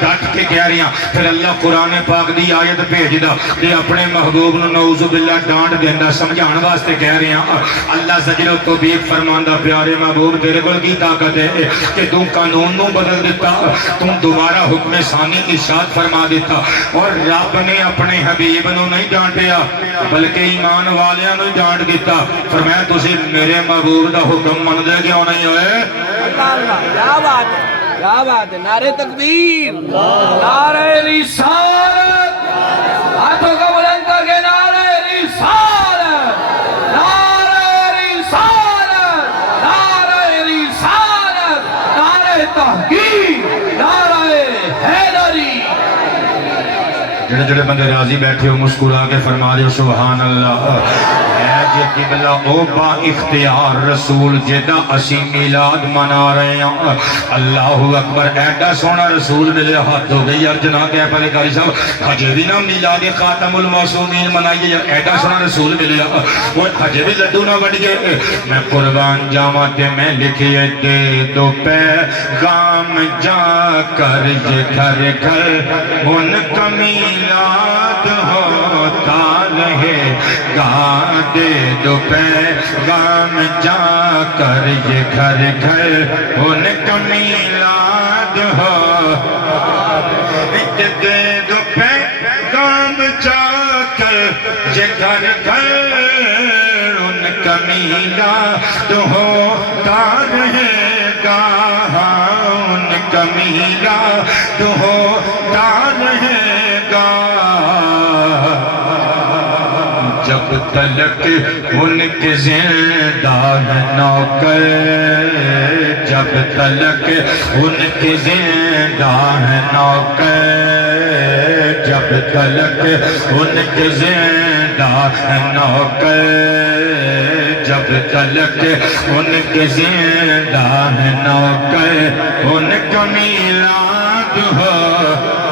ڈٹ کے کہہ رہی ہیں پھر اللہ قرآن پاک دی آیت بھیج دا تے اپنے محبوب نو نعوذ باللہ ڈانٹ دیندا سمجھان واسطے کہہ رہے ہیں اللہ زجر و توبیخ فرماندا پیارے محبوب تیرے کول کی طاقت ہے کہ تو قانون نو بدل دیتا تم دوبارہ حکم ثانی ارشاد فرما دیتا اور رب نے اپنے حبیب نو نہیں ڈانٹیا بلکہ ایمان والیاں نو ڈانٹ دیتا فرمایا تسی میرے محبوب دا حکم من دے کیوں نہیں ہوئے اللہ اللہ کیا بات ہے نعرہ تکبیر نعرہ رسالت ہاتھوں کو بلند کر کے نعرہ رسالت نعرہ رسالت نعرہ رسالت نعرہ تحقیق نعرہ حیدری جڑے جڑے بندے راضی بیٹھے ہو مسکرا کے فرما دے سبحان اللہ جی قبلہ او با اختیار رسول جیدہ اسی میلاد منا رہے ہیں اللہ اکبر ایڈا سونا رسول ملے ہاتھ ہو گئی یار جناب کہہ پہلے قاری صاحب حجے بھی نا میلاد خاتم المعصومین منائیے یار ایڈا سونا رسول ملے وہ حجے بھی لڈو نہ بڑھ گئے میں قربان جاواں تے میں لکھیے دے دو پیغام جا کر یہ گھر گھر ان کا میلاد ہوتا رہے گا دے دو پیغام جا کر یہ گھر گھر ان کا میلاد ہو دے دو پیغام جا کر یہ گھر گھر ان کا میلاد ہوتا رہے گا ان کا میلاد ہوتا رہے گا جب تلک ان کے زندہ نوکر جب تلک ان کے زندہ نوکر جب تلک ان کے زندہ نوکر جب تلک ان کے زندہ نوکر ان کا میلاد ہو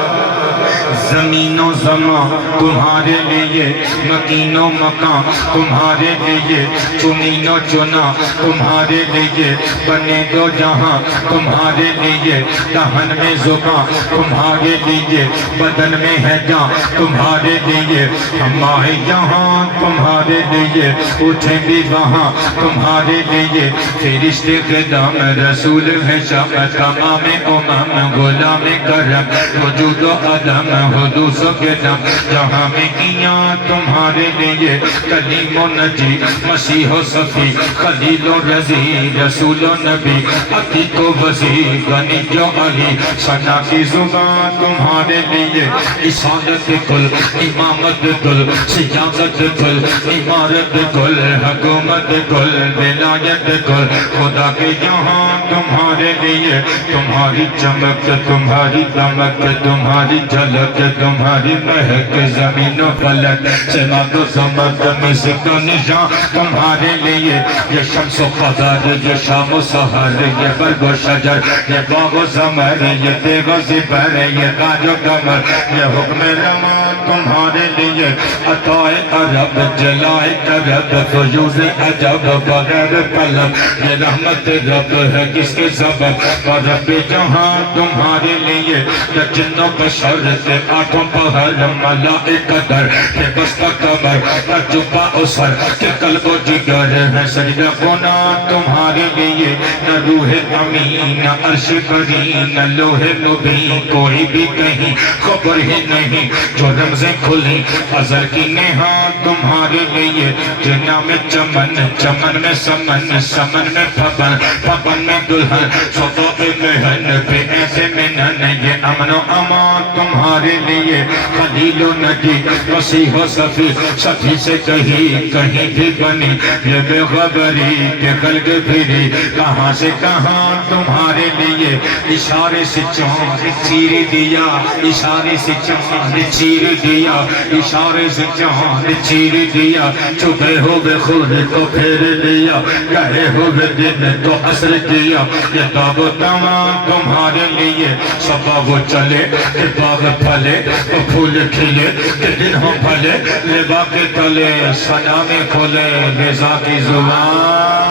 زمین و زمان تمہارے لیے مکین و مکان تمہارے لیے چنین و چنا تمہارے لیے بنے دو جہاں تمہارے لیے دہن میں زبان تمہارے لیے بدن میں ہے جان تمہارے لیے ہم آئے یہاں تمہارے لیے اٹھیں بھی وہاں تمہارے لیے فرشتے خدام رسول ہے شامت تمام امم غلام کرم وجود و عدم حدوث و قدم جہاں میں کیا تمہارے لیے کلیم و نجی مسیح و صفی خلیل و رضی رسول و نبی عتیق و وزیر غنی و علی ثنا کی زبان تمہارے لیے رسالت کل امامت کل سیاست کل عمارت کل حکومت کل ولایت کل خدا کے یہاں تمہارے لیے تمہاری چمک تمہاری دمک تمہاری جھلک تمہاری مہک زمین و فلک سماعت و سمت مسک و نشان تمہارے لیے یہ شمس و قمر یہ شام و سحر یہ برگ و شجر یہ باغ و ثمر یہ دیگ و زبر یہ تاج و کمر یہ حکم رواں تمہارے لیے عطائے عرب جلائے کرب فیوز عجب بغیر طلب یہ رحمت رب ہے کس کے سبب اور رب جہاں تمہارے لیے یہ جن و بشر سے آٹھوں پہر ملائکہ در کہ بس کا کمر تجبہ اسر کہ قلب و جگر ہے سجدہ گناہ تمہارے لیے نہ روح امین نہ عرش کریم نہ لوح مبین کوئی بھی کہیں خبر ہی نہیں جو رمزیں کھلی ازل کی نہا تمہارے لیے جنا میں چمن چمن میں سمن سمن میں پھپن پھپن میں دلہن صفا پہ مہن پہ ایسے منن یہ امن و امان تمہارے لیے خلیل و نجی مسیح و صفی صفی سے کہیں کہیں بھی بنی یہ بے خبری کہ خلق پھری کہاں سے کہاں تمہارے لیے اشارے سے چاند چیر دیا اشارے سے چاند چیر دیا اشارے سے چاند چیر دیا چھپے ہوئے خود کو پھیر دیا کہے ہوئے دن تو عصر دیا یہ تاب و تمام تمہارے لیے صبح وہ چلے کہ باغ پھلے تو پھول کھلے کہ دن ہو پھلے لبا کے تلے سنا میں کھولے غذا کی زبان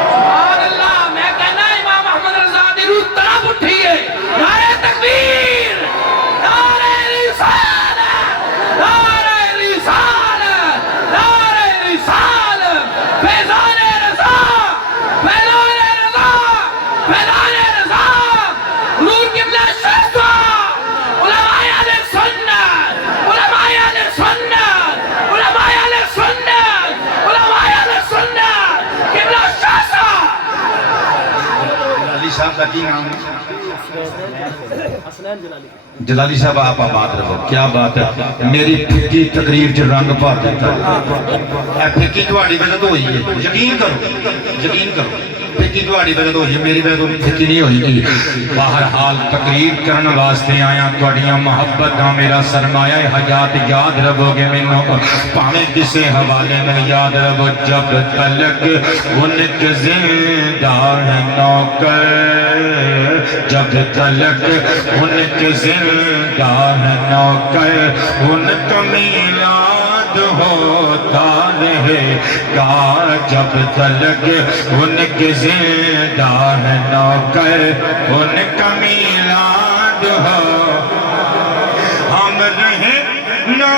سبحان اللہ میں کہنا امام احمد رضا دی روح طرف اٹھئیے نعرہ تکبیر نعرہ رسالت نعرہ رسالت نعرہ رسالت فیضان رضا فیضان رضا فیضان رضا نور قبلہ شہدہ علماء اہل سنت علماء اہل سنت علماء اہل سنت علماء اہل سنت قبلہ شہدہ جلالی صاحب کا کی نام ہے جلالی صاحب آپ آباد رہو کیا بات ہے میری پھکی تقریر جو رنگ پار دیتا ہے پھکی دواری وجہ ہوئی ہے یقین کرو پھکی دواری وجہ ہوئی ہے میری وجہ پھکی نہیں ہوئی گی بہرحال تقریر کرنے واسطے آیا توڑیاں محبت دا میرا سرمایہ حیات یاد رہو گے میں پانے کسے حوالے میں یاد رہو جب تلک ان کے زندہ نوکر جب تلک ان کے زندہ نوکر ان کا میلاد ہوتا رہے گا جب تلک ان کے زندہ نوکر ان کا میلاد ہو ہم رہیں نہ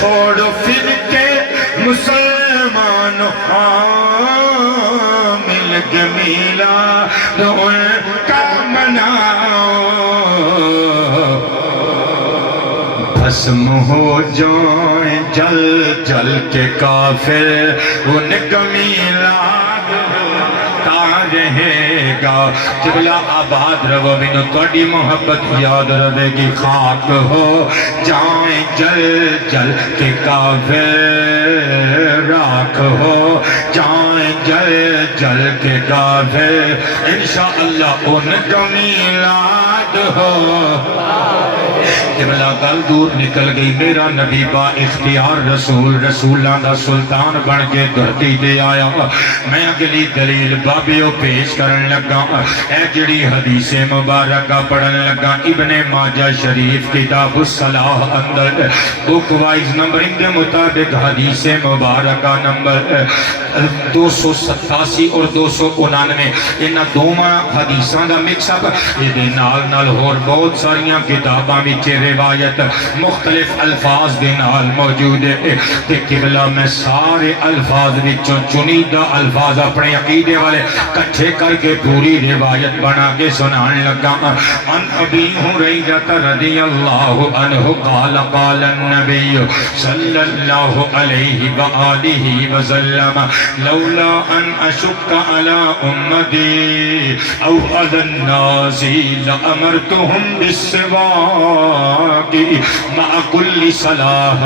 چھوڑو پھر کے مسلمان مل کے میلاد ان کا مناؤ بھسم ہو جائیں جل جل کے کافر ان کا میلاد ہوتا رہے گا قبلہ آباد رہو مینوں تہاڈی محبت یاد رہے گی خاک ہو جائیں جل جل کے کافر راکھ ہو جائیں جل جل کے کافر انشاءاللہ ان کا میلاد ہو قبلہ گل دور نکل گئی میرا نبی با اختیار رسول رسولاں دا سلطان بن کے دھرتی دے آیا میں اگلی دلیل بابیو پیش کرن لگا اے جڑی حدیث مبارکہ پڑھن لگا ابن ماجہ شریف کتاب الصلاح اندر بک وائز نمبرنگ دے مطابق حدیث مبارکہ نمبر 287 اور 299 انہاں دوواں حدیثاں دا مکس اپ یہ نال ہور بہت ساریاں کتاباں وچ روایت مختلف الفاظ دے نال موجود ہے تے قبلہ میں سارے الفاظ وچوں چنیدہ الفاظ اپنے عقیدے والے کٹھے کر کے پوری روایت بنا کے سنان لگا ان ابی ہریرہ رضی اللہ عنہ قال قال النبی صلی اللہ علیہ وآلہ وسلم لولا ان اشک علی امتی او علی الناس لامرتهم بالسواک مع كل صلاح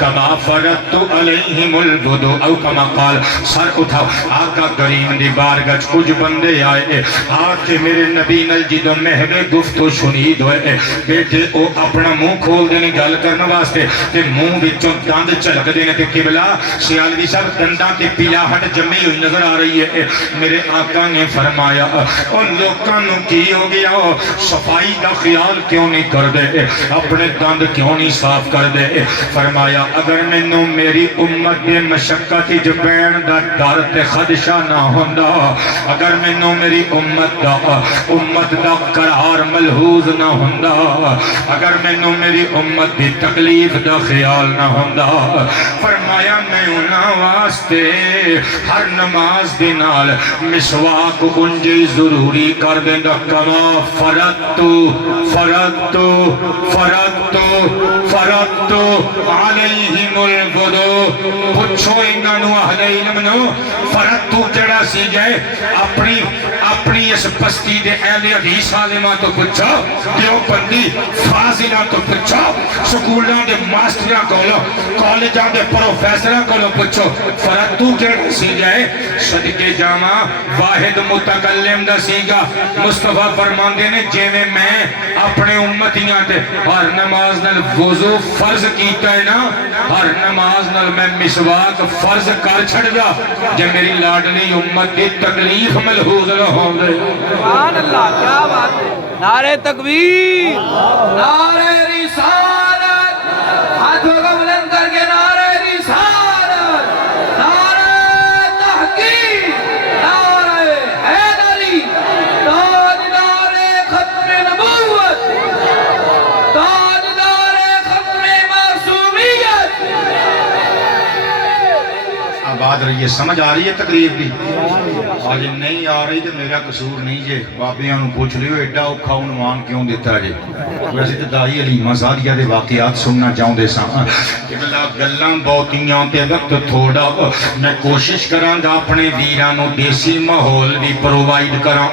كما فرضت عليهم الوضوء او كما قال سر اٹھاؤ آقا کریم دی بارگاہ کچھ بندے آئے آکے میرے نبی نال جدوں مہوے گفتگو شنید ہوئے بیٹے او اپنا منہ کھول دینے گل کرنے واسطے تے منہ وچوں دند چلک دینے تے قبلہ سیالوی صاحب دنداں تے پیلاہٹ جمی ہوئی نظر آ رہی ہے میرے آقا نے فرمایا اور لوکاں نوں کی ہو گیا صفائی دا خیال کیوں نہیں کر دے اپنے دند کیوں نہیں صاف کر دے فرمایا اگر مینوں میری امت دے مشقت جبین دا ڈر تے خدشہ نہ ہوندا اگر مینوں میری امت دا قرار ملحوظ نہ ہوندا اگر مینوں میری امت دی تکلیف دا خیال نہ ہوندا فرمایا میں انہاں واسطے ہر نماز دے نال مسواک انجی ضروری کر دیندا کما فرضتو علیہم الوضوء پوچھو انہوں اہل علم نو فرضتو جڑا سی جائے اپنی اس بستی دے اہل حدیث عالماں تو پوچھو دیوبندی فاضلاں تو پوچھو سکولاں دے ماسٹراں کولو کالجاں دے پروفیسراں کولو پوچھو فرضتو جڑا سی جائے صدقے جاواں واحد متکلم دا سیگا مصطفیٰ فرماندے نے جیویں میں اپنے امتیاں تے ہر نماز نال وضو فرض کیتا ہے نا ہر نماز نال میں مسواک فرض کر چھڑ دا جے میری لاڈلی امت دی تکلیف ملحوظ نہ ہوں دے سبحان اللہ کیا بات ہے نعرہ تکبیر نعرہ رسالت ہاتھوں کو بلند کر کے نعرہ رسالت نعرہ تحقیق نعرہ حیدری تاجدار ختم نبوت تاجدار ختم معصومیت آباد رہی ہے سمجھ آ رہی ہے تقریر دی آج نہیں آ رہی تو میرا قصور نہیں جے بابیاں نوں پوچھ لیو ایڈا اوکھا عنوان کیوں دیتا جے ویسے تو دائی علیمہ زادیہ دے واقعات سننا چاہوں دے ساں قبلہ گلاں بہتیاں تے وقت تھوڑا میں کوشش کراں گا اپنے ویرانوں دیسی ماحول بھی پرووائیڈ کراں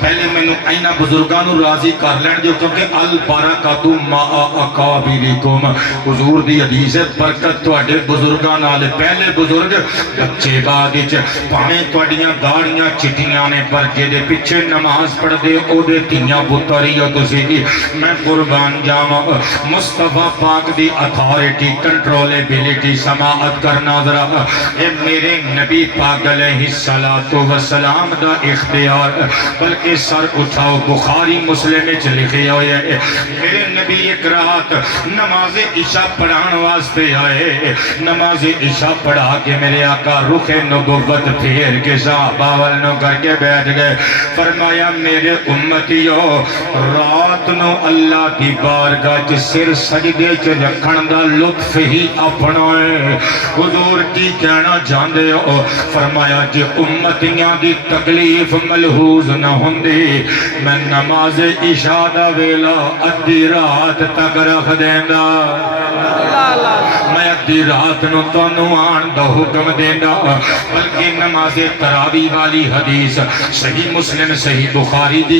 پہلے میں نوں اینا بزرگاں نوں راضی کر لین دیو کیونکہ البرکاتُ مع اکابرکم حضور دی حدیث ہے برکت تواڈے بزرگاں نال پہلے بزرگ بچے بعد وچ پاویں تواڈیاں داڑیاں چٹیاں نے پر جے پیچھے نماز پڑھ دے او دے تیاں پتری ہو تسی میں قربان جاواں مصطفیٰ پاک دی اتھارٹی کنٹرولبلٹی سماعت کرنا ذرا اے میرے نبی پاک علیہ السلام دا اختیار بلکہ سر اٹھاؤ بخاری مسلم وچ لکھے ہوئے ہے میرے نبی ایک رات نماز عشاء پڑھان واسطے آئے نماز عشاء پڑھا کے میرے آقا رخ نبوت پھیر کے صحابہ ول نو کر کے بیٹھ گئے فرمایا میرے امتیو رات نو اللہ دی بارگاہ چ سر سجدے چ رکھن دا لطف ہی اپنا ہے حضور کی کہنا چاہندے ہو فرمایا جے امتیاں دی تکلیف ملحوظ نہ ہوندی میں نماز عشاء دا ویلا ادھی رات تک رکھ دیندا میں ادھی رات نو تانوں آن دا حکم دیندا بلکہ نماز تراوی والی حدیث صحیح مسلم صحیح بخاری دی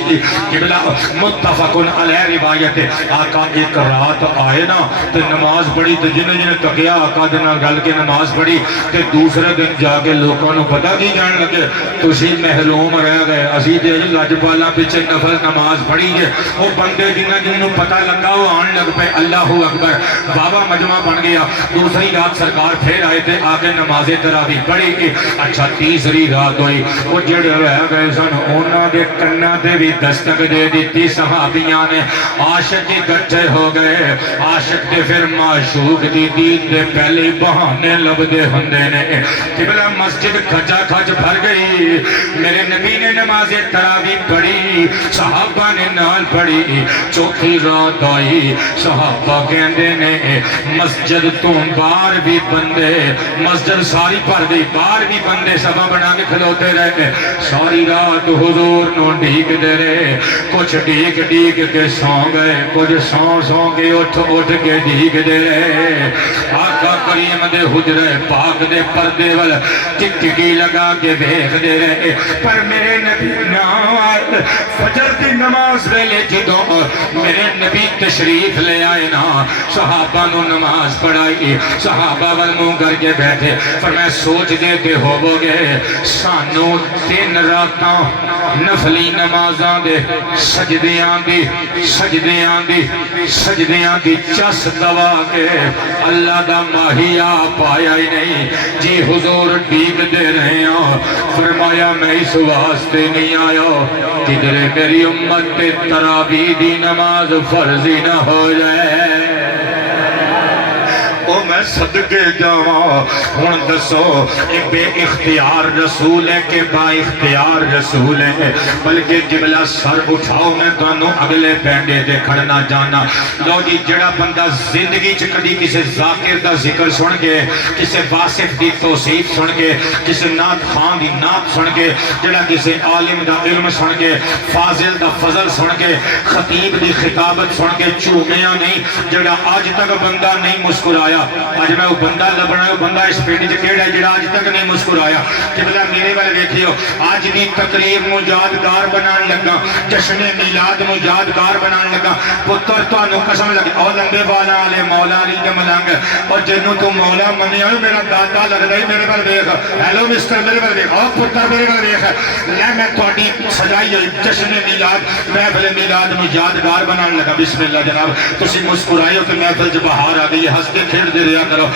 قبلہ متفق علیہ روایت آقا ایک رات آئے نا تو نماز پڑھی تو جنہیں تکیا آقا دینا گل کے نماز پڑھی تو دوسرے دن جا کے لوگوں نے پتہ کی جان لگے تسی محروم رہ گئے اسی دے لاجپالا پیچھے نفل نماز پڑھی ہے وہ بندے جنہیں پتہ لگا وہ آن لگ پہ اللہ اکبر بابا مجمع بن گیا دوسری رات سرکار پھر آئے تھے آگے نماز تراوی پڑھی کی اچھا تیسری رات ہوئی وہ جڑے رہ گئے سن اونا دے کنا دے بھی دستک دے دیتی صحابیاں نے عاشق اکٹھے ہو گئے عاشق دے پھر معشوق دی دید دے پہلے بہانے لب دے ہندے نے قبلہ مسجد کھچا کھچ بھر گئی میرے نبی نے نماز تراوی پڑھی صحابہ نے نال پڑھی چوتھی رات آئی صحابہ کہندے نے مسجد تو باہر بھی بندے مسجد ساری بھر گئی باہر بھی بندے سبا بنا کے کھلوتے رہے ساری رات حضور نو ڈیک دے رہے کچھ ڈیک ڈیک کے سو گئے کچھ سو کے اٹھ کے ڈیک دے رہے آقا کریم دے حجرے پاک دے پردے وال ٹکی لگا کے دیکھ دے رہے پر میرے نبی نال فجر دی نماز ویلے جدو میرے نبی تشریف لے آئے نا صحابہ نو نماز پڑھائی صحابہ وال منہ کر کے بیٹھے پر میں سوچ دے کے ہو گے سانو 3 راتاں نفلی نمازاں دے سجدیاں دی چس دوا کے اللہ دا ماہی آپ آیا ہی نہیں جی حضور ڈیگ دے رہے ہیں فرمایا میں اس واسطے نہیں آیا کدھر میری امت تے تراویح دی نماز فرضی نہ ہو جائے او میں صدقے جاواں ہن دسو ایک بے اختیار رسول ہے کہ با اختیار رسول ہے بلکہ جبلا سر اٹھاؤ میں تانوں اگلے پینڈے دے کھڑنا جانا لو جی جڑا بندہ زندگی چ کدی کسی ذاکر دا ذکر سن کے کسی واصف دی توصیف سن کے کسی نعت خان دی نعت سن کے جڑا کسی عالم دا علم سن کے فاضل دا فضل سن کے خطیب دی خطابت سن کے چومیا نہیں جڑا آج تک بندہ نہیں مسکرایا آج میں وہ بندہ لبنا ہے وہ بندہ اس پیڑی سے کیڑا ہے جڑا آج تک نہیں مسکرایا کہ بلا میرے والے دیکھیو آج بھی تقریب مجادگار بنان لگا جشن میلاد مجادگار بنان لگا پتر تو انو قسم لگی اور لمبے بالا آلے مولا علی دے ملانگ اور جنہوں تو مولا منی آئے میرا دادا لگ رہی میرے والے دیکھ ہیلو مستر میرے والے دیکھ اور پتر میرے والے دیکھ لے میں توڑی سجائی ہے جشن میلاد محفل میلاد مجادگار بنان لگا بسم اللہ جناب تسی مسکرائی ہو تو محفل جب باہر آ گئی ہنستے کھیڑ دے رہا کرو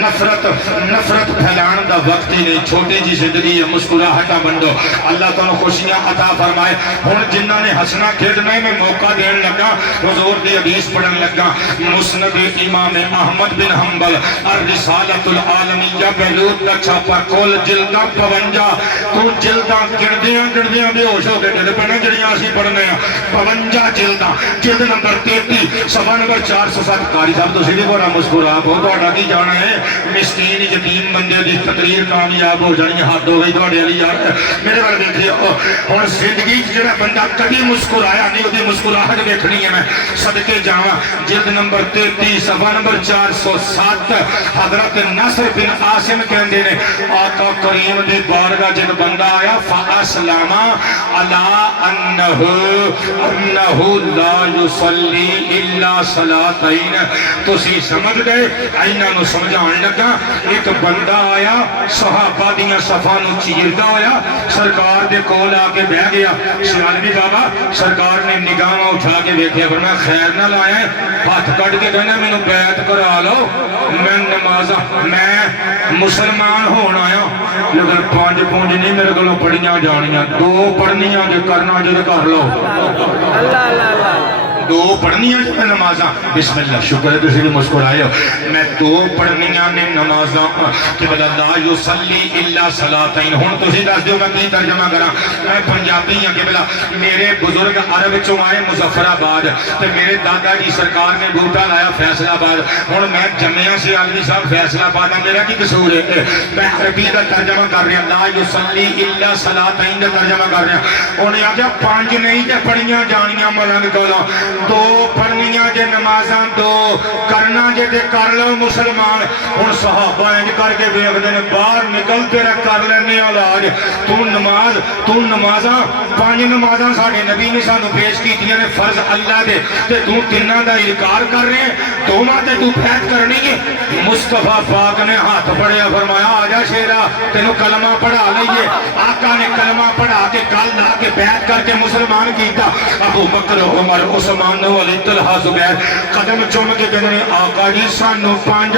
نفرت پھیلان دا وقت ہی نہیں چھوٹی جی زندگی ہے مسکراہٹا بندو اللہ تعالیٰ خوشیاں عطا فرمائے ہن جنہاں نے ہنسنا کھیڑنا میں موقع دین لگا حضور دی حدیث پڑھن لگا مسند امام احمد بن حنبل الرسالۃ العالمیہ بیلوت دا چھاپا کل جلداں 52 تو جلداں گردیاں بے ہوش ہو گئے پہنے جڑیاں اسی پڑھنے ہیں 52 جلد نمبر 33 صفحہ نمبر 407 قاری صاحب تو سیدھی بڑا مسکرا بہت توڑا کی جانا ہے مسکین یتیم بندے دی تقریر کامیاب ہو جانی حد ہو گئی توڑے علی یار میرے بارے دیکھئے اور زندگی جڑا بندہ کبھی مسکرایا نہیں ہوتی مسکراہٹ دیکھنی ہے میں صدقے جاواں جلد نمبر 33 صفحہ نمبر 407 حضرت نصر بن عاصم کہندے نے آقا کریم دی بارگاہ جن بندہ آیا فاسلم علی انہ لا یصلی الا صلاتین تسی سمجھ گئے آئینہ نو سمجھان لگا ایک بندہ آیا صحابہ دیاں صفحہ نو چیردہ ہویا سرکار دے کول آ کے بہ گیا سیالوی بابا سرکار نے نگاہ اٹھا کے دیکھے فرمایا خیر نہ لائے ہاتھ کٹ کے کہنا میں نو بیعت کرا لو میں نمازہ میں مسلمان ہونا آیا لیکن 5 پونج نہیں میرے کو پڑھیاں جانیاں 2 پڑھنیاں جو کرنا جو کر لو اللہ اللہ اللہ دو پڑھنیاں جو میں نمازاں بسم اللہ شکر ہے تسی بھی مسکرائے ہو میں دو پڑھنیاں نے نمازاں کہ بلا لا یصلی الا صلاتین ہن تسی دس دیو میں کی ترجمہ کراں میں پنجابی ہاں کہ بلا میرے بزرگ عرب چوں آئے مظفر آباد تے میرے دادا جی سرکار نے بوٹا لایا فیصل آباد ہن میں جمعیاں سے عالمی صاحب فیصل آباد میرا کی قصور ہے میں عربی کا ترجمہ کر رہا لا یصلی الا صلاتین کا ترجمہ کر رہا انہیں آجا پانچ نہیں تے پڑھیاں جانیاں ملنگ کولا دو پڑھنیاں جے نمازاں دو کرنا جے تے کر لو مسلمان ان صحابہ انج کر کے بیگ دے باہر نکل تیرا کر لینے علاج تو نمازاں پانچ نمازاں ساڑھے نبی نے سانو پیش کیتیاں نے فرض اللہ دے تے تو تنہ دا انکار کر رہے ہیں تو ماں تے تو پھیت کرنی ہے مصطفیٰ پاک نے ہاتھ پڑھیا فرمایا آجا شیرہ تینو کلمہ پڑھا لئیے آقا نے کلمہ پڑھا کے کل لا کے بیعت کر کے مسلمان کیتا ابو بکر عمر عثمان علی طلحہ زبیر قدم چوم کے کہنے آقا جی سانو پانچ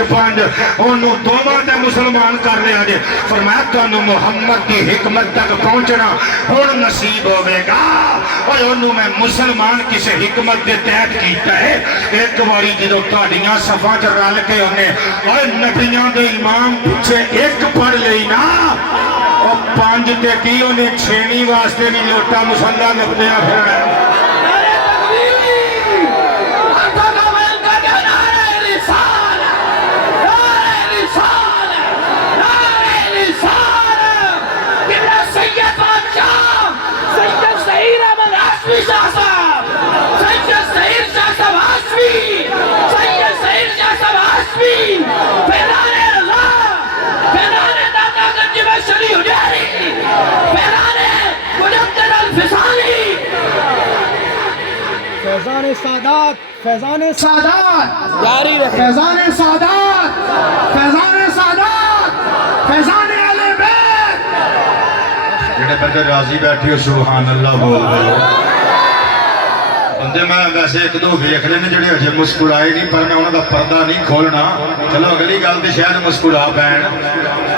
انہوں دوما تے مسلمان کر لیا جے فرمایا تانو محمد کی حکمت تک پہنچنا ہن نصیب ہوئے گا اور انہوں میں مسلمان کسے حکمت دے تحت کیتا ہے ایک واری جدو تاڑیاں صفحہ چ رل کے انہیں اور نبیاں دے امام پیچھے ایک پڑھ لینا اور پانچ تے کی انہیں چھینی واسطے بھی لوٹا مسلح نبدیا پھر ہے فیضان سادات فیضان سادات جاری رہے فیضان سادات فیضان سادات فیضان اہل بیت جڑے بندے راضی بیٹھے ہو سبحان اللہ بول رہے ہو بندے میں ویسے ایک دو ویکھ لینے جڑے اجے مسکرائے نہیں پر میں انہوں کا پردہ نہیں کھولنا چلو اگلی گل تے شاید مسکرا پین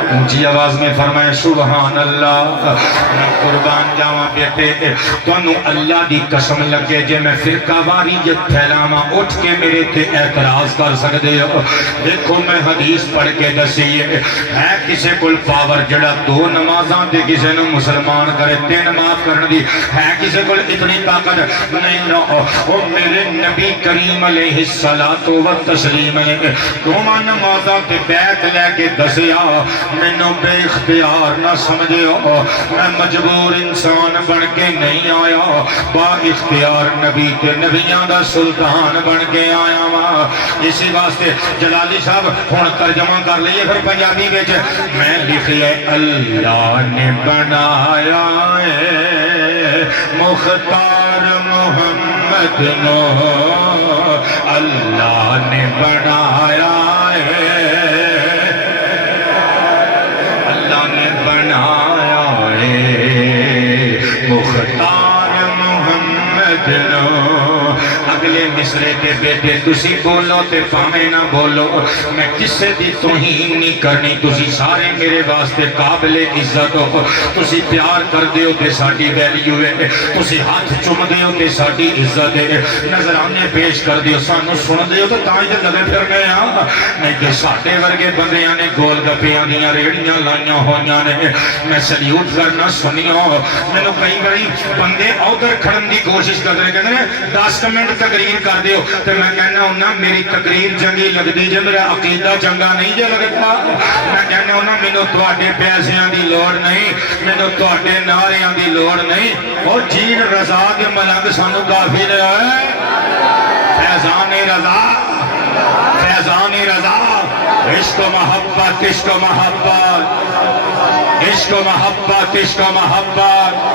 اونچی آواز میں فرمائے سبحان اللہ میں قربان جاواں بیٹے تانوں اللہ دی قسم لگے جے میں فرقہ واریت پھیلاواں اٹھ کے میرے تے اعتراض کر سکدے ہو دیکھو میں حدیث پڑھ کے دسی ہے کسے کول پاور جڑا دو نمازاں تے کسے نو مسلمان کرے تین معاف کرن دی ہے کسے کول اتنی طاقت نہیں نو او میرے نبی کریم علیہ الصلوۃ والتسلیم نے دوواں نمازاں تے بیعت لے کے دسیا مینوں بے اختیار نہ سمجھو میں مجبور انسان بن کے نہیں آیا با اختیار نبی تے نبیاں دا سلطان بن کے آیا وا اسی واسطے جلالی صاحب ہن ترجمہ کر لئیے پھر پنجابی وچ میں لکھیا اللہ نے بنایا ہے مختار محمد نو اللہ نے بنایا ہے مختار محمد نو اگلے مصرے کے بیٹے تسی بولو تے پامے نہ بولو میں کسے دی توہین نہیں کرنی تسی سارے میرے واسطے قابل عزت ہو تسی پیار کر دیو تے ساڑی ویلیو ہے تسی ہاتھ چم دیو تے ساڑی عزت ہے نظرانے پیش کر دیو سانو سن دیو تو تائیں دے لگے پھر گئے ہاں نہیں کہ ساڑے ورگے بندیاں نے گول گپیاں دیاں ریڑیاں لائیاں ہویاں نے میں سلیوٹ کرنا سنیوں میں نے کئی بڑی بندے اوگر کھڑن دی کوشش کر رہے کہتے ہیں 10 منٹ تقریر کر دیو تو میں کہنا ہوں میری تقریر جنگی لگ دی جے میرا عقیدہ چنگا نہیں جے لگتا میں کہنا ہوں مینوں تواڈے پیسیاں دی لوڑ نہیں مینوں تواڈے نعریاں دی لوڑ نہیں اور جین رضا دے ملنگ سانو کافی ہے فیضان رضا فیضان رضا عشق و محبت عشق و محبت عشق و محبت عشق و محبت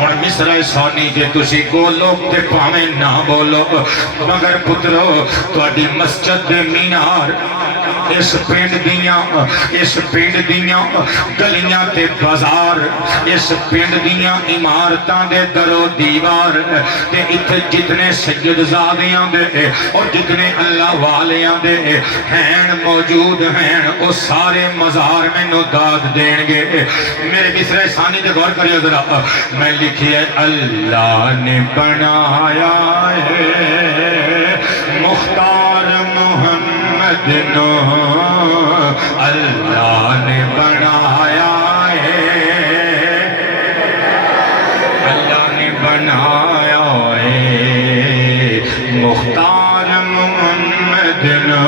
اور مصرع ثانی جے تسی بولو تے پاویں نہ بولو مگر پترو تواڈی مسجد دے مینار اس پنڈ دیاں گلیاں تے بازار اس پنڈ دیاں عمارتاں دے در و دیوار تے اتھے جتنے سید زادیاں دے اور جتنے اللہ والیاں دے ہیں موجود ہیں وہ سارے مزار میں نو داد دین گے میرے مصرع ثانی دے غور کریو ذرا میں لکھی ہے اللہ نے بنایا ہے مختار محمد نو اللہ نے بنایا ہے اللہ نے بنایا ہے مختار محمد نو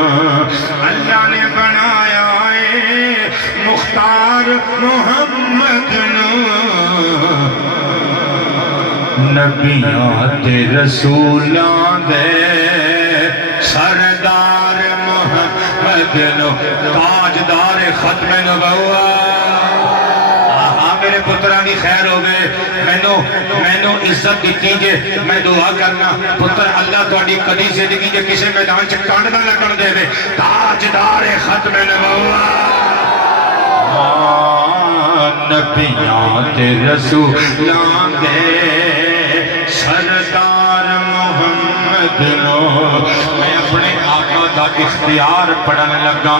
اللہ نے بنایا ہے مختار محمد نو نبیاں تے رسولاں دے سردار محمد نو تاجدار ختم نبوت میرے پتران کی خیر ہو گئے مینو عزت دیتی جے میں دعا کرنا پتر اللہ تھوڑی کدی زندگی جے کسی میدان چ کنڈ نہ لگن دے وے تاجدار ختم نبوت نبیاں تے رسولاں دے سردار محمد نو میں اپنے آقا دا اختیار پڑھن لگا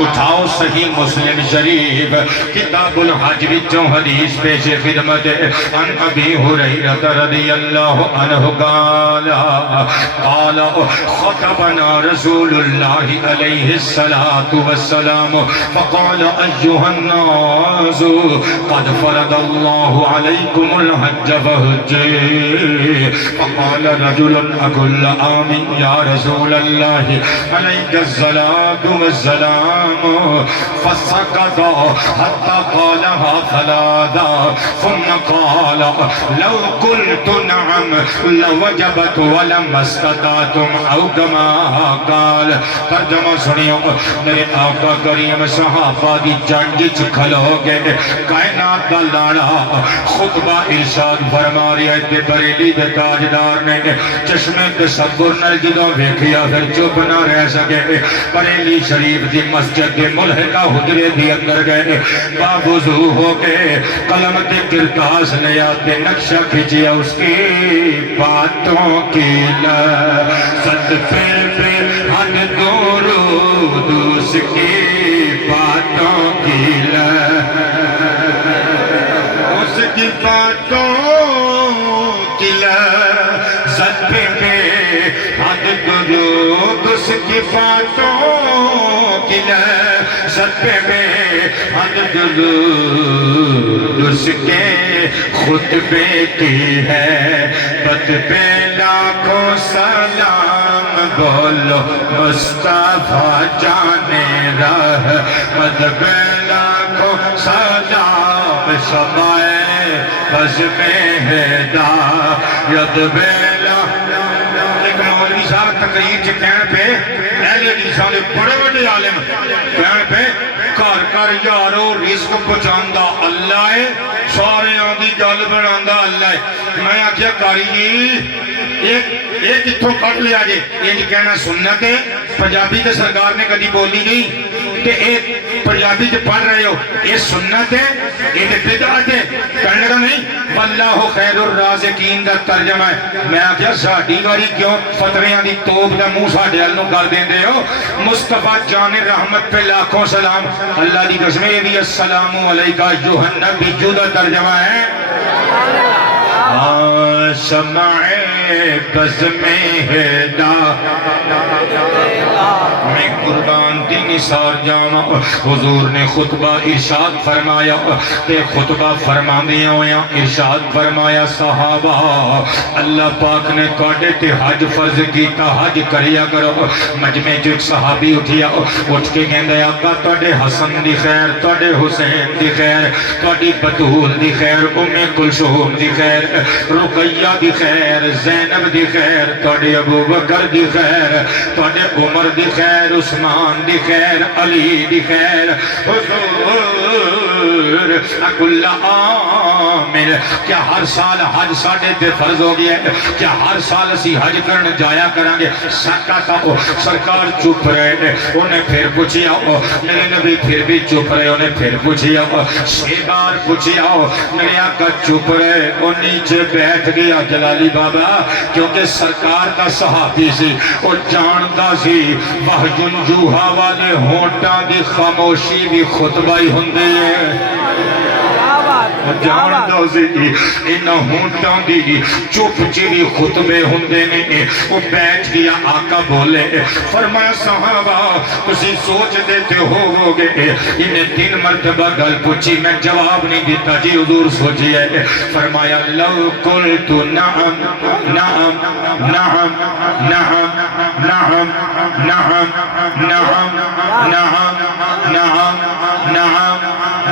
اٹھاؤ صحیح مسلم شریف کتاب الحج وچوں حدیث پیش خدمت عن ابی ہریرہ رضی اللہ عنہ قال خطبنا رسول اللہ علیہ الصلاة والسلام فقال ایها الناس قد فرض اللہ علیکم الحج فحجوا فقال رجل اقول آمین یا رسول اللہ علیک الصلاة والسلام فسکت حتی قالها ثلاثا ثم قال لو قلت نعم لوجبت ولم استطعتم او کما قال ترجمہ سنیو میرے آقا کریم صحابہ دی جنگ چ کھلو گے کائنات دا لاڑا خطبہ ارشاد فرما رہی ہے تے بریلی دے تاجدار نے چشمے تصور نال جدوں ویکھیا پھر چپ نہ رہ سکے بریلی شریف دی مسجد دے ملحقہ حجرے دی اندر گئے باوضو ہو کے قلم تے کرتاس لیا تے نقشہ کھینچیا اس کی باتوں کی لذت پہ ہن درود اس کی باتوں کی اس کی باتوں کی لذت پہ ہن درود اس کی باتوں کی لذت پہ ہن درود اس کے خطبے کی ہے بد پہ لاکھوں سلام بولو مصطفیٰ جانے راہ بد پہ لاکھوں سلام شمائے بز میں ہدایت بیلا ایک مولوی صاحب تقریر چ کہن پہ اہل حدیث والے بڑے بڑے عالم کہن پہ گھر گھر یارو رزق پہنچاندا اللہ ہے سارے آندی گل بناندا اللہ ہے میں آخیا کاری جی ایک کتوں کٹ لیا جے یہ کہنا سنت ہے پنجابی تے سرکار نے کدی بولی نہیں تے ایک پنجابی تے پڑھ رہے ہو یہ سنت ہے یہ بدعت ہے کہنے کا نہیں واللہ خیر الرازقین دا ترجمہ ہے میں آخیا ساڈی واری کیوں فتویاں دی توپ دا منہ ساڈے ول نوں کر دیندے ہو مصطفیٰ جان رحمت پہ لاکھوں سلام اللہ دی قسم یہ بھی السلام علیکہ ایھا النبی دا ترجمہ ہے شمع بز میں ہدا میں قربان دی نثار جاواں حضور نے خطبہ ارشاد فرمایا تے خطبہ فرماندیاں ہویاں ارشاد فرمایا صحابہ اللہ پاک نے تواڈے تے حج فرض کیتا حج کریا کرو مجمع جو ایک صحابی اٹھیا اٹھ کے کہندا آقا تواڈے حسن دی خیر تواڈے حسین دی خیر تواڈی بتول دی خیر ام کلثوم دی خیر رقیہ دی خیر زینب دی خیر تواڈے ابو بکر دی خیر تواڈے عمر دی خیر عثمان دی خیر علی دی خیر حضور کل عامل کیا ہر سال حج ساڈے تے فرض ہو گیا ہے کیا ہر سال اسی حج کرن جایا کریں گے سرکار چپ رہے انہیں پھر پوچھیا میرے نبی پھر بھی چپ رہے انہیں پھر پوچھیا 6 بار پوچھیا میرے آقا چپ رہے وہ نیچے بیٹھ گیا جلالی بابا کیونکہ سرکار کا صحابی سی وہ جانتا سی وحی جوہا والے ہونٹاں دی خاموشی بھی خطبہ ہی ہوندی ہے جاندا سی انہاں ہونٹاں دی چپ چوی خطبے ہوندے نے وہ بیٹھ گیا آقا بولے فرمایا صحابہ تسی سوچ دیتے ہو گے انہیں 3 مرتبہ گل پوچھی میں جواب نہیں دیتا جی حضور سوچئے فرمایا لو قلت نعم نعم نعم نعم نعم نعم نعم نعم نعم نعم نعم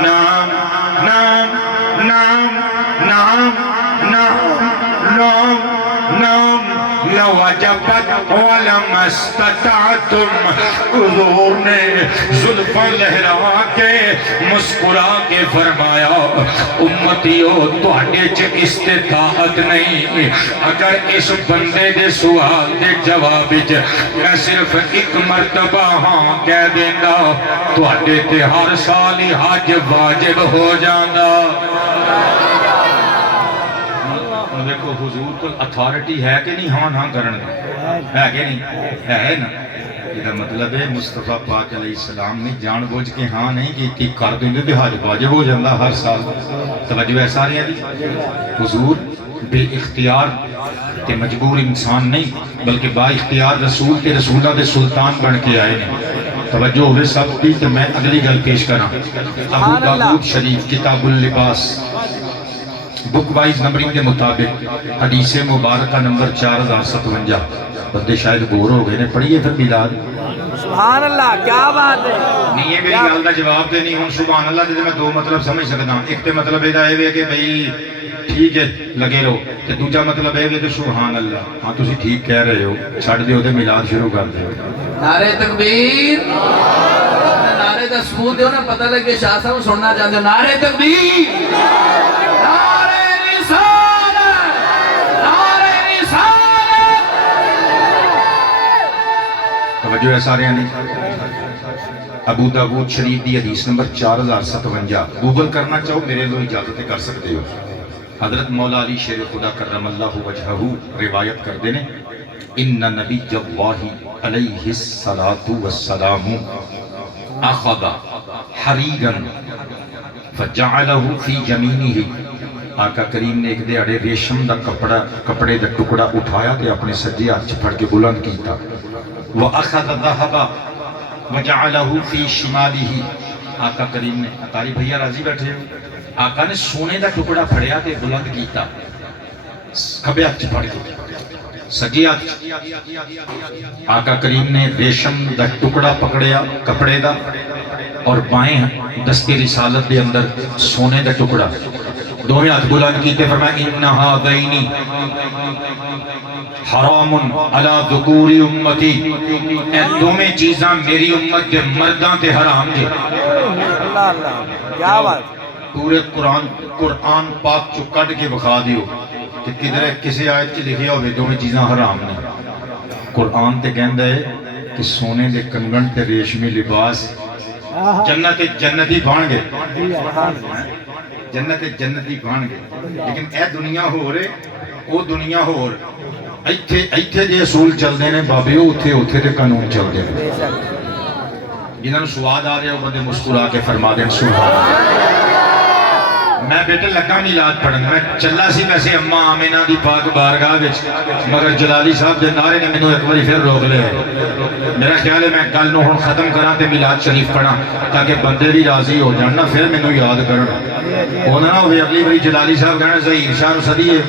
نعم نعم نعم نعم نعم لوجبت ولم استطعتم حضور نے زلفاں لہرا کے مسکرا کے فرمایا امتیو تواڈے چ استطاعت نہیں اگر اس بندے دے سوال دے جواب وچ میں صرف 1 مرتبہ ہاں کہہ دیندا تواڈے تے ہر سال ہی حج واجب ہو جاندا دیکھو حضور کو اتھارٹی ہے کہ نہیں ہاں ہاں کرن ہے کہ نہیں ہے نا یہ مطلب ہے مصطفیٰ پاک علیہ السلام نے جان بوجھ کے ہاں نہیں کی کر دیں دے حج واجب ہو جاندہ ہر سال توجہ ہے سارے ہیں حضور بے اختیار تے مجبور انسان نہیں بلکہ با اختیار رسول تے رسولہ دے سلطان بن کے آئے ہیں توجہ ہوئے سب کی تو میں اگلی گل پیش کرا ابو داود شریف کتاب اللباس بک وائز نمبرنگ کے مطابق حدیث مبارکہ نمبر 4057 بندے شاید بور ہو گئے نے پڑھیے پھر میلاد سبحان اللہ کیا بات ہے نہیں یہ میری گل دا جواب تے نہیں ہوں سبحان اللہ دے میں 2 مطلب سمجھ سکتا ایک تے مطلب یہ ہے کہ بھئی ٹھیک ہے لگے رہو تے دوجا مطلب ہے کہ سبحان اللہ ہاں تسی ٹھیک کہہ رہے ہو چھڑ دیو تے میلاد شروع کر دیو نعرہ تکبیر نعرے دا ثبوت دیو نا پتہ لگے شاہ صاحب سننا چاہتے ہو نعرہ تکبیر نعرہ رسالت نعرہ رسالت توجہ ہے سارے نہیں ابو داود شریف دی حدیث نمبر 4057 گوگل کرنا چاہو میرے لئے اجازت کر سکتے ہو حضرت مولا علی شیر خدا کرم اللہ وجہہ روایت کر دینے ان نبی اللہ علیہ السلام اخذ حریگا فجعلہ فی جمینہ آقا کریم نے ایک دیڑے ریشم دا کپڑے دا ٹکڑا اٹھایا تے اپنے سجے ہاتھ پھڑ کے بلند کیتا وَأَخَذَ ذَهَبَ وَجَعَلَهُ فِي شِمَالِهِ آقا کریم نے اکاری بھئیہ راضی بیٹھے ہو آقا نے سونے دا ٹکڑا پھڑیا تے بلند کیتا کھبے ہاتھ پھڑ کے سجے ہاتھ آقا کریم نے ریشم دا ٹکڑا پکڑیا کپڑے دا اور بائیں دستی رسالت دے اندر سونے دا ٹکڑا دومی ہاتھ بلند کیتے فرمایا انہا دینی حرام علی ذکور امتی اے دومی چیزاں میری امت دے مردان تے حرام جے اللہ اللہ کیا بات پورے قرآن پاک چو کٹ کے بخا دیو کہ کدھر کسی آیت کی لکھیا ہوئے دومی چیزاں حرام نہیں قرآن تے کہندہ ہے کہ سونے دے کنگن تے ریشمی لباس جنتی بان گئے جنتی بان گئے لیکن اے دنیا ہو رہے او دنیا ہو رہے ایتھے جے اصول چل دینے بابیو اتھے دے قانون چل دینے جنہاں نے سواد آ رہے ہو بندے مسکرا کے فرما دیں سبحان میں بیٹے لگا میلاد پڑھن میں چلا سی ویسے اماں آمینہ دی پاک بارگاہ وچ مگر جلالی صاحب دے نعرے نے مینوں ایک باری پھر روک لے میرا خیال ہے میں گل نو ہن ختم کراں تے میلاد شریف پڑھاں تاکہ بندے بھی راضی ہو جان نا پھر مینوں یاد کرن ہونا نہ ہوئے اگلی باری جلالی صاحب کہنا ظہیر شاہ نو سدیے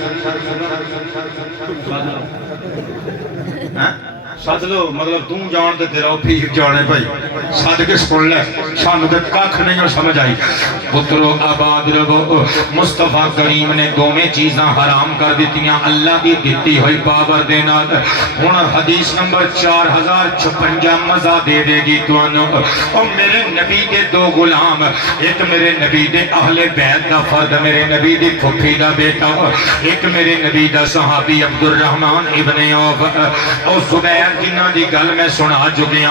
سد لو مطلب تم جان تے تیرا پھیر جانے بھائی سد کے سن لے سانو تے کھ نہیں سمجھ آئی پترو آباد رہو مصطفیٰ کریم نے دوویں چیزاں حرام کر دیتیاں اللہ دی دیتی ہوئی پاور دینا ہن حدیث نمبر 4056 مزہ دے دے گی تانوں او میرے نبی دے 2 غلام ایک میرے نبی دے اہل بیت دا فرد میرے نبی دی پھپھی دا بیٹا ایک میرے نبی دا صحابی عبد الرحمن ابن عوف او زبیر خیر جنہاں دی گل میں سنا چکیا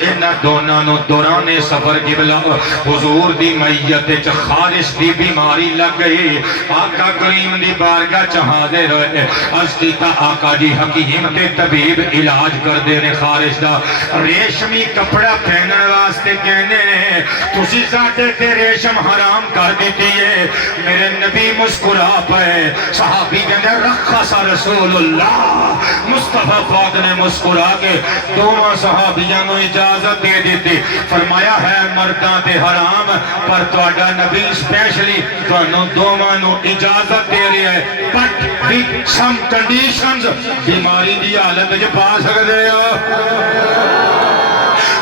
انہاں دونوں نو دوران سفر قبلہ حضور دی میت وچ خارش دی بیماری لگ گئی آقا کریم دی بارگاہ چ حاضر ہوئے عرض کیتا آقا جی حکیم تے طبیب علاج کر دے نے خارش دا ریشمی کپڑا پہنن واسطے کہنے نے تسی ساڈے تے ریشم حرام کر دیتی ہے میرے نبی مسکرا پے صحابی کہنے رخص رسول اللہ مصطفیٰ پاک نے مسکرا کے دونوں صحابیوں کو اجازت دے دیتی فرمایا ہے مرداں تے حرام پر تہاڈا نبی اسپیشلی تانوں دونوں نو اجازت دے رہا ہے بٹ with some conditions بیماری دی حالت وچ پا سکدے ہو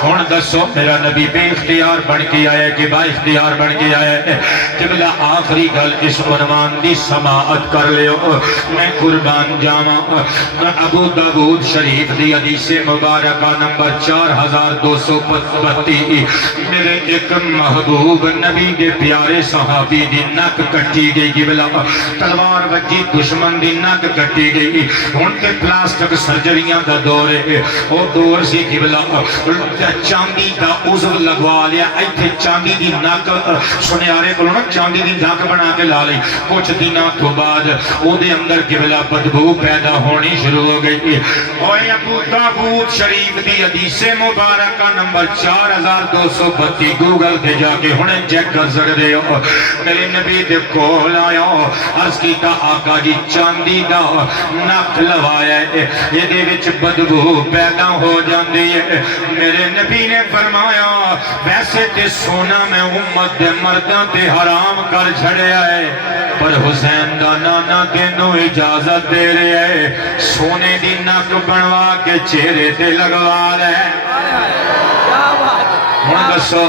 ہن دسو میرا نبی بے اختیار بن کے آیا کہ با اختیار بن کے آیا ہے قبلہ آخری گل اس عنوان دی سماعت کر لیو میں قربان جاواں ابو داؤد شریف دی حدیث مبارکہ نمبر 4232 میرے ایک محبوب نبی دے پیارے صحابی دی نک کٹی گئی قبلہ تلوار وجی دشمن دی نک کٹی گئی ہن تے پلاسٹک سرجریاں دا دور ہے او دور سی قبلہ چاندی دا عضو لگوا لیا ایتھے چاندی دی نک سنیارے کو نا چاندی دی نک بنا کے لا لی کچھ دنوں تو بعد او دے اندر قبلہ بدبو پیدا ہونی شروع ہو گئی اوے ابو داؤد شریف دی حدیث مبارکہ نمبر 4232 گوگل تے جا کے ہنے چیک کر سکدے ہو میرے نبی دے کول آیا عرض کیتا آقا جی چاندی دا نک لوایا ہے یہ دے وچ بدبو پیدا ہو جاندی ہے میرے نبی نے فرمایا ویسے تے سونا میں امت دے مرداں تے حرام کر چھڑیا ہے پر حسین دا نانا تینوں اجازت دے رہے ہے سونے دی نک بنوا کے چہرے تے لگوا لے دسو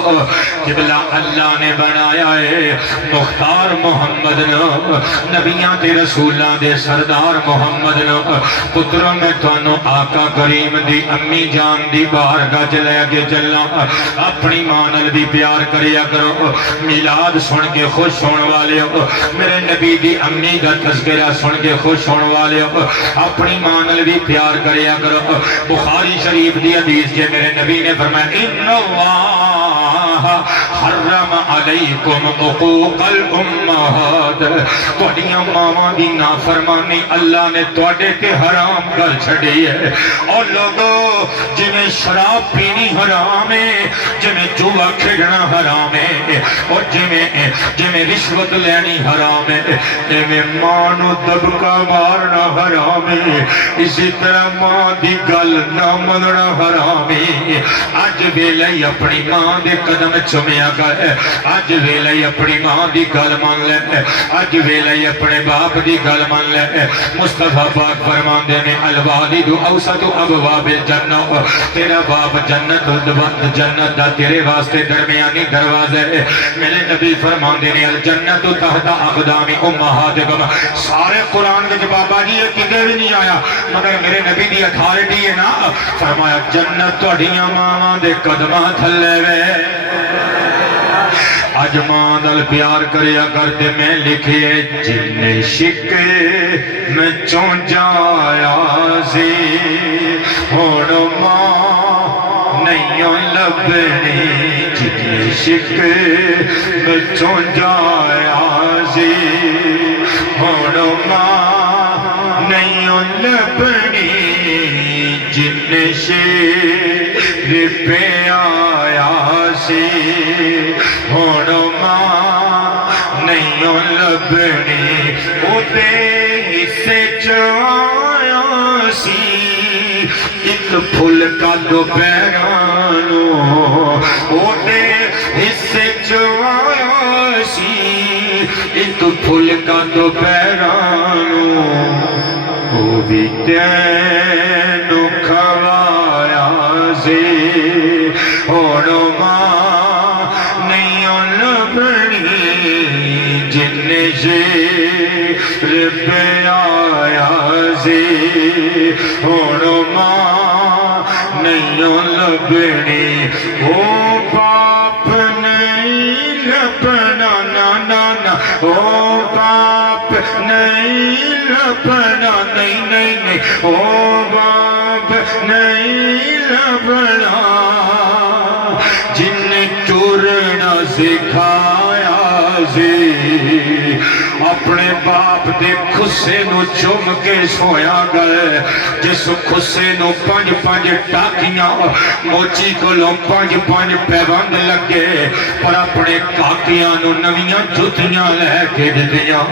قبلہ اللہ نے بنایا ہے مختار محمد نو نبیاں تے رسولاں دے سردار محمد نو پتروں میں تانوں آقا کریم دی امی جان دی بارگاہ چ لے کے چلاں اپنی ماں نال بھی پیار کریا کرو میلاد سن کے خوش ہون والے ہو میرے نبی دی امی دا تذکرہ سن کے خوش ہون والے ہو اپنی ماں نال بھی پیار کریا کرو بخاری شریف دی حدیث کے میرے نبی نے فرمایا ان اللہ حرم علیکم حقوق الامہات توڑیاں ماما دی نافرمانی اللہ نے توڑے تے حرام کر چھڑی ہے اور لوگوں جنہیں شراب پینی حرام ہے جنہیں جوا کھڑنا حرام ہے اور جنہیں رشوت لینی حرام ہے جنہیں مانو دبکا مارنا حرام ہے اسی طرح ماں دی گل نہ مننا حرام ہے آج ویلے اپنی ماں دے قدم چمیا گئے آج ویلے اپنی ماں دی گل مان لے آج ویلے اپنے باپ دی گل مان لے مصطفیٰ پاک فرماندے نے الوالد اوسط ابواب الجنہ تیرا باپ جنت دا تیرے واسطے درمیانی دروازے میرے نبی فرماندے نے الجنت تحت اقدام امہاتکم سارے قرآن کے بابا جی یہ کدے بھی نہیں آیا مگر میرے نبی دی اتھارٹی ہے نا فرمایا جنت توڑیاں ماما دے قدمہ تھلے وے آج ماں دل پیار کریا کرتے میں لکھے جن شک میں چون جایا سی ہوڑ ماں نہیں لبنی جن شک میں چون جایا سی ہوڑ ماں نہیں لبنی جن شک پہ آیا سی ہوڑ ماں نہیں لبنی او دے حصے چایا سی ایک پھول کا دوپہرانو او دے حصے چایا سی ایک پھول کا دوپہرانو او بھی تینو کھوایا سی ہوڑ ماں پہ آیا سی ہوڑ ماں نہیں لبنی او باپ نہیں لبنا نا او باپ نہیں لبنا نہیں او باپ باپ نہیں لبنا جن ٹورنا سکھایا سی اپنے باپ دے خسے نو چوم کے سویا گئے جس خسے نو پنج پنج ٹاکیاں موچی کو لو پنج پنج پیوند لگے پر اپنے کاکیاں نو نویاں جتیاں لے کے دیاں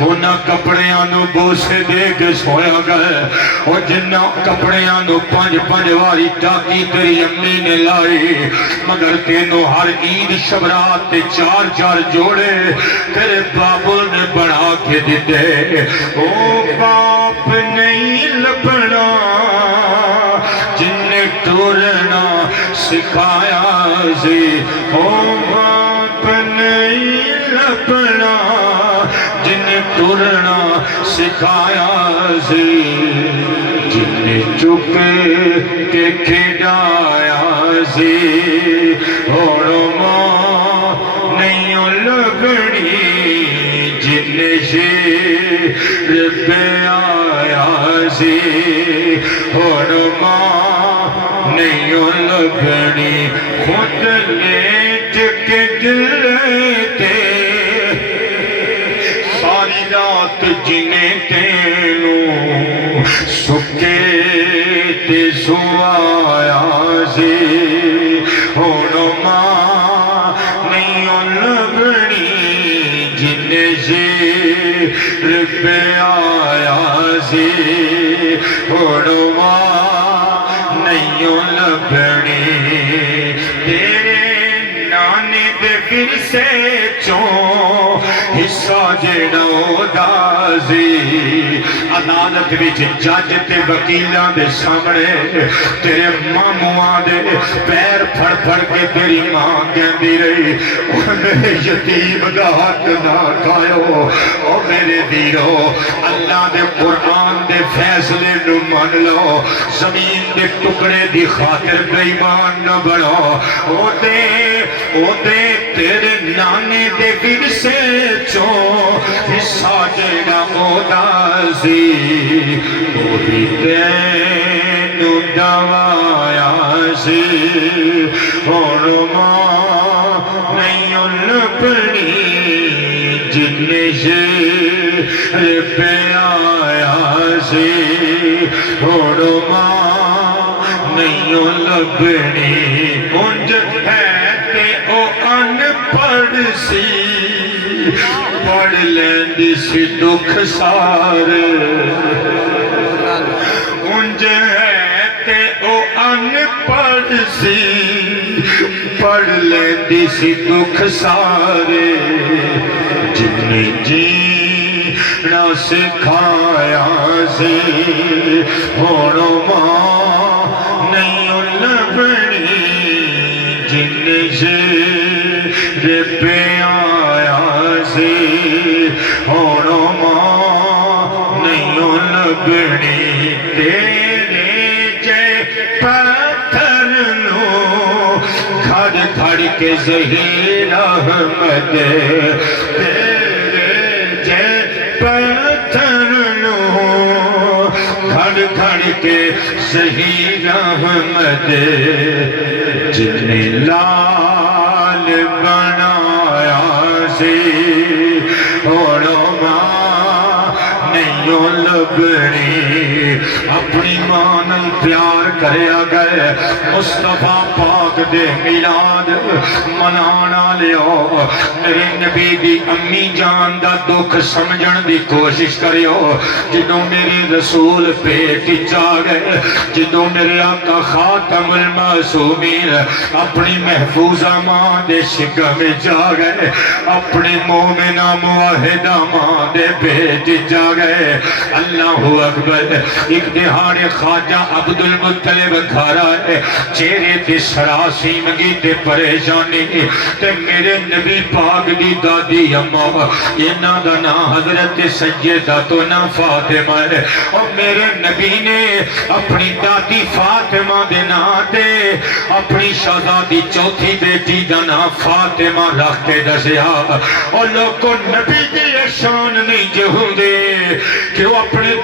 اونا کپڑیاں نو بوسے دے کے سویا گئے اور جنہ کپڑیاں نو پنج پنج واری ٹاکی تیری امی نے لائی مگر تینو ہر عید شبرات تے چار چار جوڑے تیرے بابو نے بڑھا کے دیتے او باپ نہیں لبنا جن نے ٹورنا سکھایا سی او باپ نہیں لبنا جن نے ٹورنا سکھایا سی جن نے چپ کے کھڑایا سی اور ماں نہیں لبنی جن شیر پہ آیا سی اور ماں نہیں لبنی خود لیٹ کے گلے تے ساری رات جنہیں تینوں سکے تے سوایا سی اور ماں نہیں لبنی جن شیر پہ آیا سی اور ماں نہیں لبنی تیرے نانے دے ورثے چوں حصہ جڑا دا سی عدالت وچ جج تے وکیلاں دے سامنے تیرے مامواں دے پیر پھڑ پھڑ کے تیری ماں کہندی رہی او میرے یتیم دا حق نہ کھایو او میرے دیرو اللہ دے قرآن دے فیصلے نو من لو زمین دے ٹکڑے دی خاطر بے ایمان نہ بڑھو او دے تیرے نانے دے ورثے چوں حصہ جڑا اودا سی وہی تینوں دوایا سی اور ماں نہیں لبنی جن شیر پہ آیا سی اور ماں نہیں لبنی انج ہے تے او ان پڑھ سی پڑھ لیندی سی دکھ سارے انج ہے تے او ان پڑھ سی پڑھ لیندی سی دکھ سارے جن جینا سکھایا سی اور ماں نہیں لبنی جن شیر پہ آیا سی اور ماں نہیں لبنی تیرے جے پتھر نو کھڑ کھڑ کے ظہیر احمد تیرے جے پتھر نو کھڑ کھڑ کے ظہیر احمد جن لال بنایا سی اور ماں نہیں لبنی اپنی ماں نال پیار کریا گئے مصطفیٰ پاک دے میلاد منانا لیو میرے نبی دی امی جان دا دکھ سمجھن دی کوشش کریو جدوں میری رسول پیٹ جا گئے جدوں میرے آقا خاتم المعصومین اپنی محفوظہ ماں دے شگہ میں جا گئے اپنی مومنہ موحدہ ماں دے پیٹ جا گئے اللہ اکبر ایک دہاڑے خواجہ عبد المطلب گھر آئے چہرے تے سراسی مگی تے پریشانی تے میرے نبی پاک دی دادی اماں اینا دا نام حضرت سیدہ تو نا فاطمہ ہے اور میرے نبی نے اپنی دادی فاطمہ دے نام تے اپنی شہزادی چوتھی بیٹی دا نام فاطمہ رکھ کے دسیا اور لوگوں نبی دی شان نہیں جو ہوں دے کہ وہ اپنے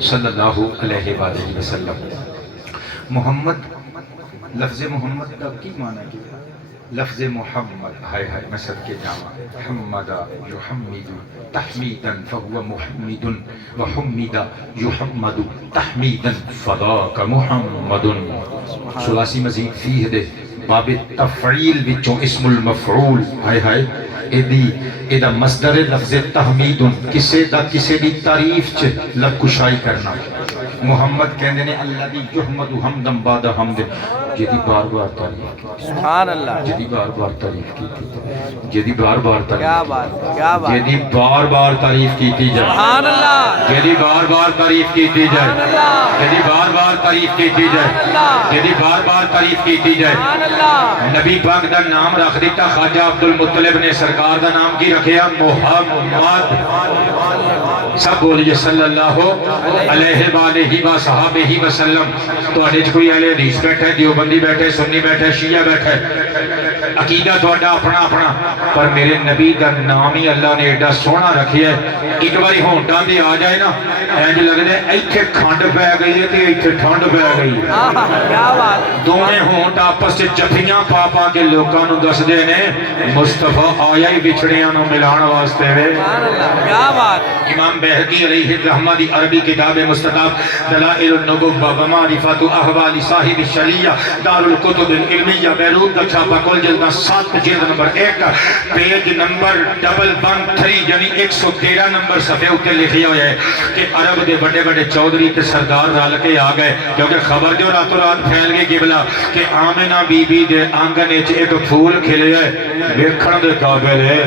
صلی اللہ علیہ وآلہ وسلم. محمد لفظ محمد کا کی معنی کیا؟ لفظ محمد ہائے ہائے میں صدقے جاواں حمد یحمد تحمیدا فهو محمد وحمد یحمد تحمیدا فذاک محمد. ثلاثی مزید فیہ دے باب تفعیل وچوں اسم المفعول ہائے ہائے ایدہ مصدر لفظ تحمید کسے دا کسے دی تعریف چ لب کشائی کرنا. محمد کہندے نے الذی یحمد حمدا بعد حمد جدی بار بار تعریف کی سبحان اللہ جدی بار بار تعریف کی جدی بار بار کیا تعریف بات کیا بات جدی بار بار تعریف کی جائے سبحان اللہ جدی بار بار تعریف کی جائے جدی بار بار تعریف کی جائے جدی بار بار تعریف کی جائے. سبحان اللہ نبی پاک دا نام رکھ دیتا خواجہ عبد المطلب نے سرکار دا نام کی رکھیا محمد. سب بولیے صلی اللہ علیہ وآلہ وصحابہ وسلم. تو اڈیج کوئی اہل حدیث بیٹھے دیوبندی بیٹھے سنی بیٹھے شیعہ بیٹھے عقیدہ تھوڑا اپنا اپنا پر میرے نبی دا نام ہی اللہ نے ایڈا سونا رکھی ہے. ایک باری ہونٹاں دی آ جائے نا اینج لگ دے ایتھے کھنڈ پہ گئی ہے تے ایتھے ٹھنڈ پہ گئی ہے. کیا بات دونے ہونٹ آپس سے جفیاں پا پا کے لوکاں نو دس دے نے مصطفیٰ آیا ہی بچھڑیاں نو ملان واسطے وے. سبحان اللہ کیا بات امام بہقی علیہ الرحمہ دی عربی کتاب مستطاب دلائل النبوہ ومعرفت احوال صاحب الشریعہ دار الکتب العلمیہ بیروت دا چھاپا کل جلدہ 7 جلد نمبر 1 پیج نمبر 113 یعنی 113 نمبر صفحے ہوتے لکھی ہوئے ہے کہ عرب دے بڑے بڑے چودھری تے سردار رال کے آ گئے کیونکہ خبر جو راتوں رات پھیل گئی قبلہ کہ آمنہ بی بی دے آنگن اچ ایک پھول کھلے ہے ویکھن دے قابل ہے.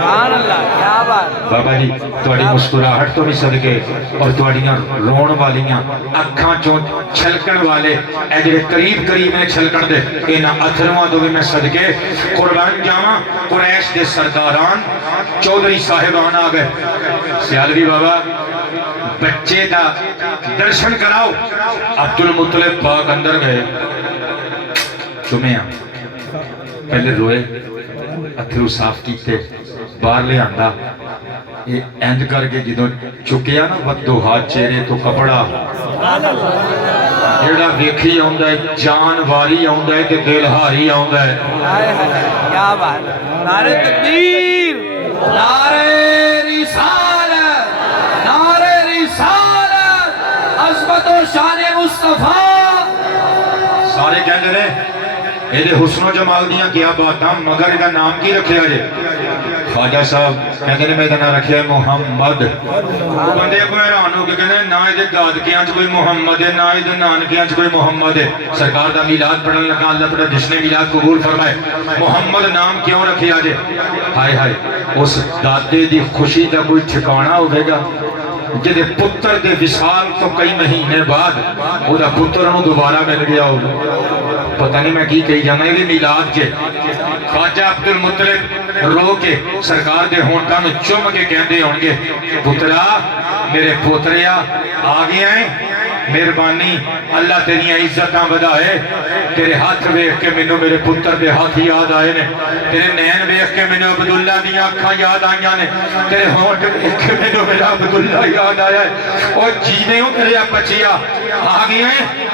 سبحان اللہ کیا بات بابا جی تواڈی مسکراہٹ تو بھی صدقے اور تواڈیاں رون والیاں اکھاں چوں چھلکن والے اے جڑے قریب قریب میں چھلکن دے انہاں اتھرواں تو بھی میں صدقے قربان جاواں. قریش دے سرداران چودھری صاحبان آ گئے سیالوی بابا بچے دا درشن کراؤ. عبد المطلب پاک اندر گئے چومیاں پہلے روئے اتھرو صاف کیتے باہر لے آندا یہ اینج کر کے جدوں چکیا نا ودو ہاتھ چہرے تو کپڑا جیڑا ویکھی آندا ہے جان واری آندا ہے تے دل ہاری آندا ہے. ہائے ہائے کیا بات نعرہ تکبیر نعرہ رسالت نعرہ رسالت عظمت و شان مصطفیٰ. سارے کہندے نے اے دے حسن و جمال دیاں کیا باتاں مگر دا نام کی رکھیا جے. خواجہ صاحب کہندے نے میرا نام رکھیا ہے محمد. وہ بندے کو حیران ہو کے کہندے نہ دے دادکیاں چ کوئی محمد ہے نہ دے نانکیاں چ کوئی محمد ہے. سرکار دا میلاد پڑھن لگا اللہ تعالی جس نے میلاد قبول فرمائے محمد نام کیوں رکھیا جے. ہائے ہائے اس دادے دی خوشی دا کوئی ٹھکانہ ہوے گا جدے پتر دے وصال تو کئی مہینے بعد وہ دا پتر انہوں دوبارہ مل گیا ہوگا. پتہ نہیں میں کی کہی جانا ہے میلاد کے خواجہ عبد المطلب رو کے سرکار دے ہونٹاں میں چوم کے کہندے ہونگے پترا میرے پوتریا آ گیا ہیں مہربانی اللہ تیریاں عزتاں بدائے. تیرے ہاتھ ویکھ کے مینوں میرے پتر دے ہاتھ یاد آئے نے تیرے نین ویکھ کے مینوں عبداللہ دی اکھاں یاد آئیاں نے تیرے ہونٹ ویکھ کے مینوں میرا عبداللہ یاد آیا ہے. او جینے ہو تیرے بچیا آ گئے ہیں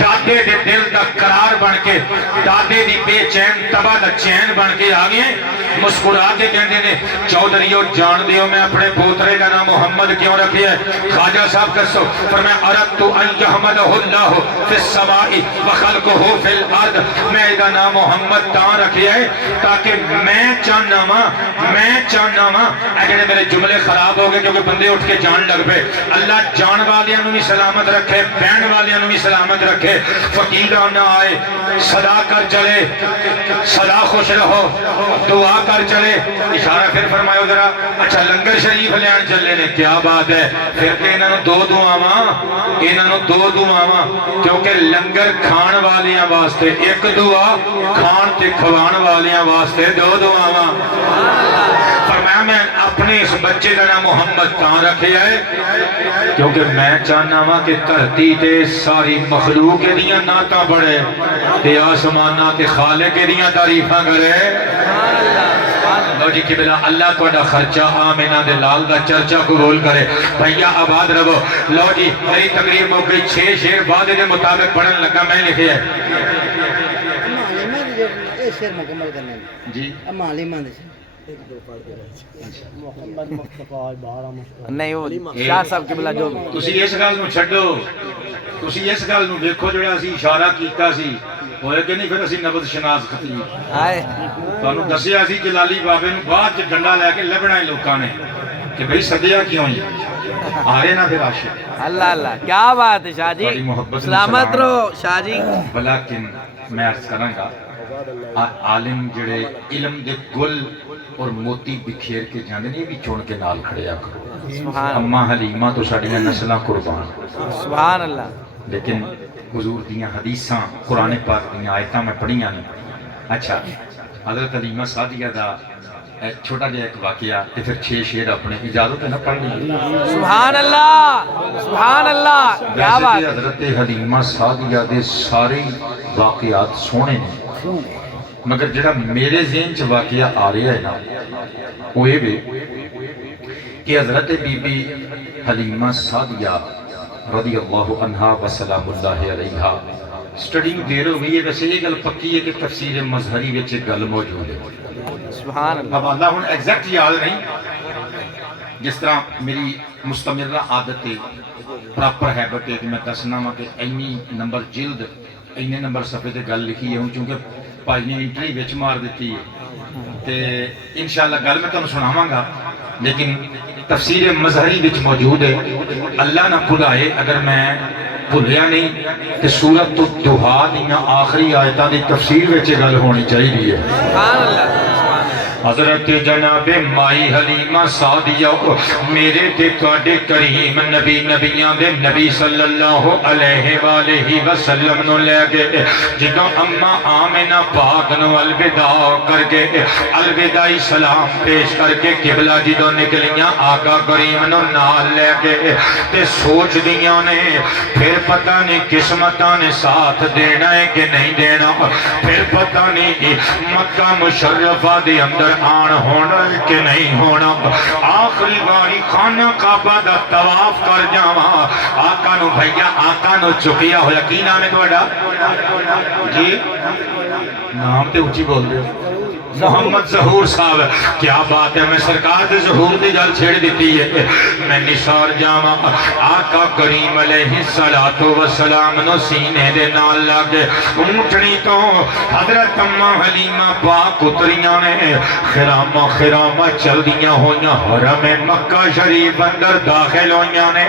دادے دے دل دا قرار بن کے دادے دی بے چین تباہ دا چین بن کے آ گئے. مسکرا کے کہندے نے چودھریو جان دیو میں اپنے پوترے کا نام محمد کیوں رکھے ہے. خواجہ صاحب کسو فرمایا اردت ان یحمدہ اللہ فی السماء وخلقہ فی الارض. میں دا نام محمد تاں رکھے ہے تاکہ میں چاہنا ماں اگر میرے جملے خراب ہو گئے کیونکہ بندے اٹھ کے جان لگ پے. اللہ جان والیاں نو بھی سلامت رکھے بہن والیاں نو بھی سلامت رکھے. فقیران نہ آئے صدا کر چلے صدا خوش رہو دعا کر چلے. اشارہ پھر فرمایا ذرا اچھا لنگر شریف لیان چلے نے کیا بات ہے. پھر کہ انہوں دو دعاواں کیونکہ لنگر کھان والیاں واسطے ایک دعا کھان تے کھوان والیاں واسطے دو دعاواں. فرمایا میں اپنے اس بچے کا نام محمد تاں رکھے ہے کیونکہ میں چاہنا وا کہ دھرتی تے ساری مخلوق دیاں نعتاں پڑھے تے آسماناں تے خالق دیاں تعریفاں کرے لو جی قبلہ اللہ تہاڈا خرچہ آمینہ دے لال دا چرچا قبول کرے بھیا آباد رہو لو جی میری تقریر مک گئی 6 شعر بعد دے مطابق پڑھن لگا میں لکھے ہے شعر مکمل کرنے جی معلومات نہیں وہ شاہ صاحب کے بلا جو تسی اس گل نو چھڈو تسی اس گل نو دیکھو جڑا اسی اشارہ کیتا سی ہوئے کہ نہیں پھر اسی نبض شناس خطیب آئے تانوں دسیا سی جلالی بابے نو بعد چ ڈنڈا لے کے لبنا ہی لوکاں نے کہ بھئی سدیا کیوں ہی آ رہے نا پھر عاشق اللہ اللہ کیا بات ہے شاہ بڑی جی محبت سلامت رہو شاہ جی بلیکن میں عرض کراں گا عالم جڑے علم دے گل اور موتی بکھیر کے جاندے نے بھی چون کے نال کھڑیا کرو سبحان اما حلیمہ تو ساڈیاں نسلاں قربان سبحان اللہ لیکن حضور دیاں حدیثاں قرآن پاک دیاں آیتاں میں پڑھیاں نے اچھا حضرت حلیمہ سعدیہ دا چھوٹا جہا ایک واقعہ تے پھر 6 شعر اپنے اجازت ہے نا پڑھ لیجیے سبحان اللہ سبحان اللہ کیا ویسے بات کہ حضرت حلیمہ سعدیہ دے سارے واقعات سونے نے مگر جڑا میرے ذہن چ واقعہ آ رہا ہے نا وہ یہ بھی کہ حضرت بی بی حلیمہ سعدیہ رضی اللہ عنہا و سلام اللہ علیہا سٹڈی میں دیر ہو گئی ہے ویسے یہ گل پکی ہے کہ تفسیر مظہری وچ ایک گل موجود ہے سبحان اللہ اب اللہ ہن ایگزیکٹ یاد نہیں جس طرح میری مستمرہ عادت ہے پراپر ہیبٹ ہے کہ میں دسنا وا کہ اینی نمبر جلد اینے نمبر صفحے تے گل لکھی ہے ہوں چونکہ بھائی نے انٹری وچ مار دیتی ہے تے انشاءاللہ گل میں تمہیں سناواں گا لیکن تفسیر مظہری وچ موجود ہے اللہ نہ بھلائے اگر میں بھولیا نہیں کہ سورۃ الضحیٰ دیاں آخری آیتاں دی تفسیر وچ گل ہونی چاہیے سبحان اللہ حضرت جناب مائی حلیمہ سعدیہ میرے تے تواڈے کریم نبی نبیاں دے نبی صلی اللہ علیہ وآلہ وسلم نو لے گئے جدوں اما آمنہ پاک نو الوداع کر گئے الوداعی سلام پیش کر کے قبلہ جدوں نکلیاں آقا کریم نو نال لے گئے تے سوچ دیاں نے پھر پتہ نہیں قسمتاں نے ساتھ دینا ہے کہ نہیں دینا پھر پتہ نہیں مکہ مشرفہ دے اندر آن ہونا کہ نہیں ہونا آخری باری خانہ کعبہ دا طواف کر جاواں آقا نو بھیا آقا نو چکیا ہویا کی نام ہے تواڈا جی نام تے اونچی بول رہے ہو محمد ظہور صاحب کیا بات ہے میں سرکار دے ظہور دی گل چھیڑ دیتی ہے میں نثار جاواں آقا کریم علیہ الصلوۃ والسلام نو سینے دے نال لاگے اونٹنی تو حضرت اما حلیمہ پاک اتریاں نے خرامہ خرامہ چل دیاں ہویاں حرم مکہ شریف اندر داخل ہویاں نے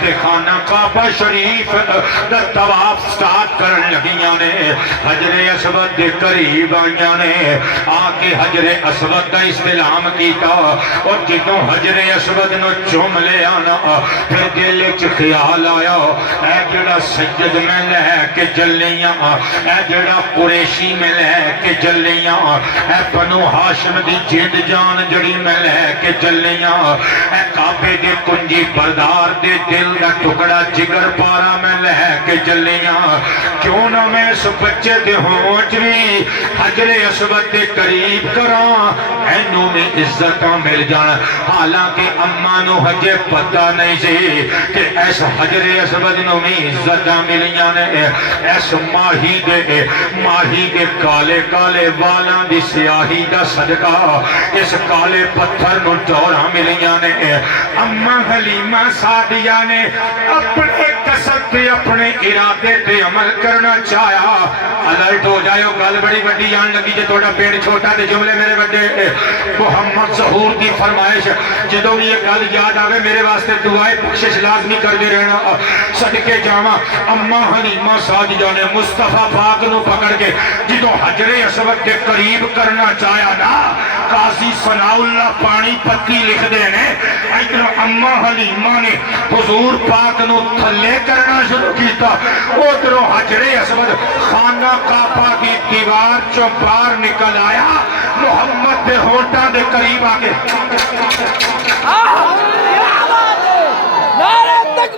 تے خانہ کعبہ شریف دا طواف سٹارٹ کرن لگیاں نے حجر اسود دے قریب آئیاں نے آکے حجر اسود کا استلام کیتا اور جدوں حجر اسود نو چوم لے آنا پھر دل وچ خیال آیا اے جڑا سید میں لے کے چلیاں اے جڑا قریشی میں لے کے چلیاں اے بنو ہاشم دی جد جان جڑی میں لے کے چلیاں اے کعبے دے کنجی بردار دے دل دا ٹکڑا جگر پارا میں لے کے چلیاں کیوں نہ میں اس بچے دے ہونچ بھی حجر اسود دے قریب کراں اینو میں عزتاں مل جان حالانکہ اما نو ہجے پتہ نہیں سی کہ ایس حجر اسود نو میں عزتاں ملیاں نے ایس ماہی دے کالے کالے والاں دی سیاہی دا صدقہ اس کالے پتھر نو ٹوراں ملیاں نے اما حلیمہ سعدیہ نے اپنے قصد تے اپنے ارادے تے عمل کرنا چاہیا الرٹ ہو جائے گل بڑی بڑی آن لگی جے تھوڑا پیڑ چھوٹا دے جملے میرے بڑے محمد ظہور دی فرمائش جدوں بھی یہ گل یاد آوے میرے واسطے دعائے بخشش لازمی کر دے رہنا صدقے جاواں اما حلیمہ سعدیہ نے مصطفیٰ پاک نو پکڑ کے جدوں حجر اسود کے قریب کرنا چاہیا نا قاضی ثناء اللہ پانی پتی لکھ دے نے ادھر اما حلیمہ نے حضور پاک نو تھلے کرنا شروع کیتا ادھر حجر اسود خانہ کعبہ کی دیوار چوں باہر نکل آیا محمد دے ہونٹاں دے قریب آگے نعرہ تکبیر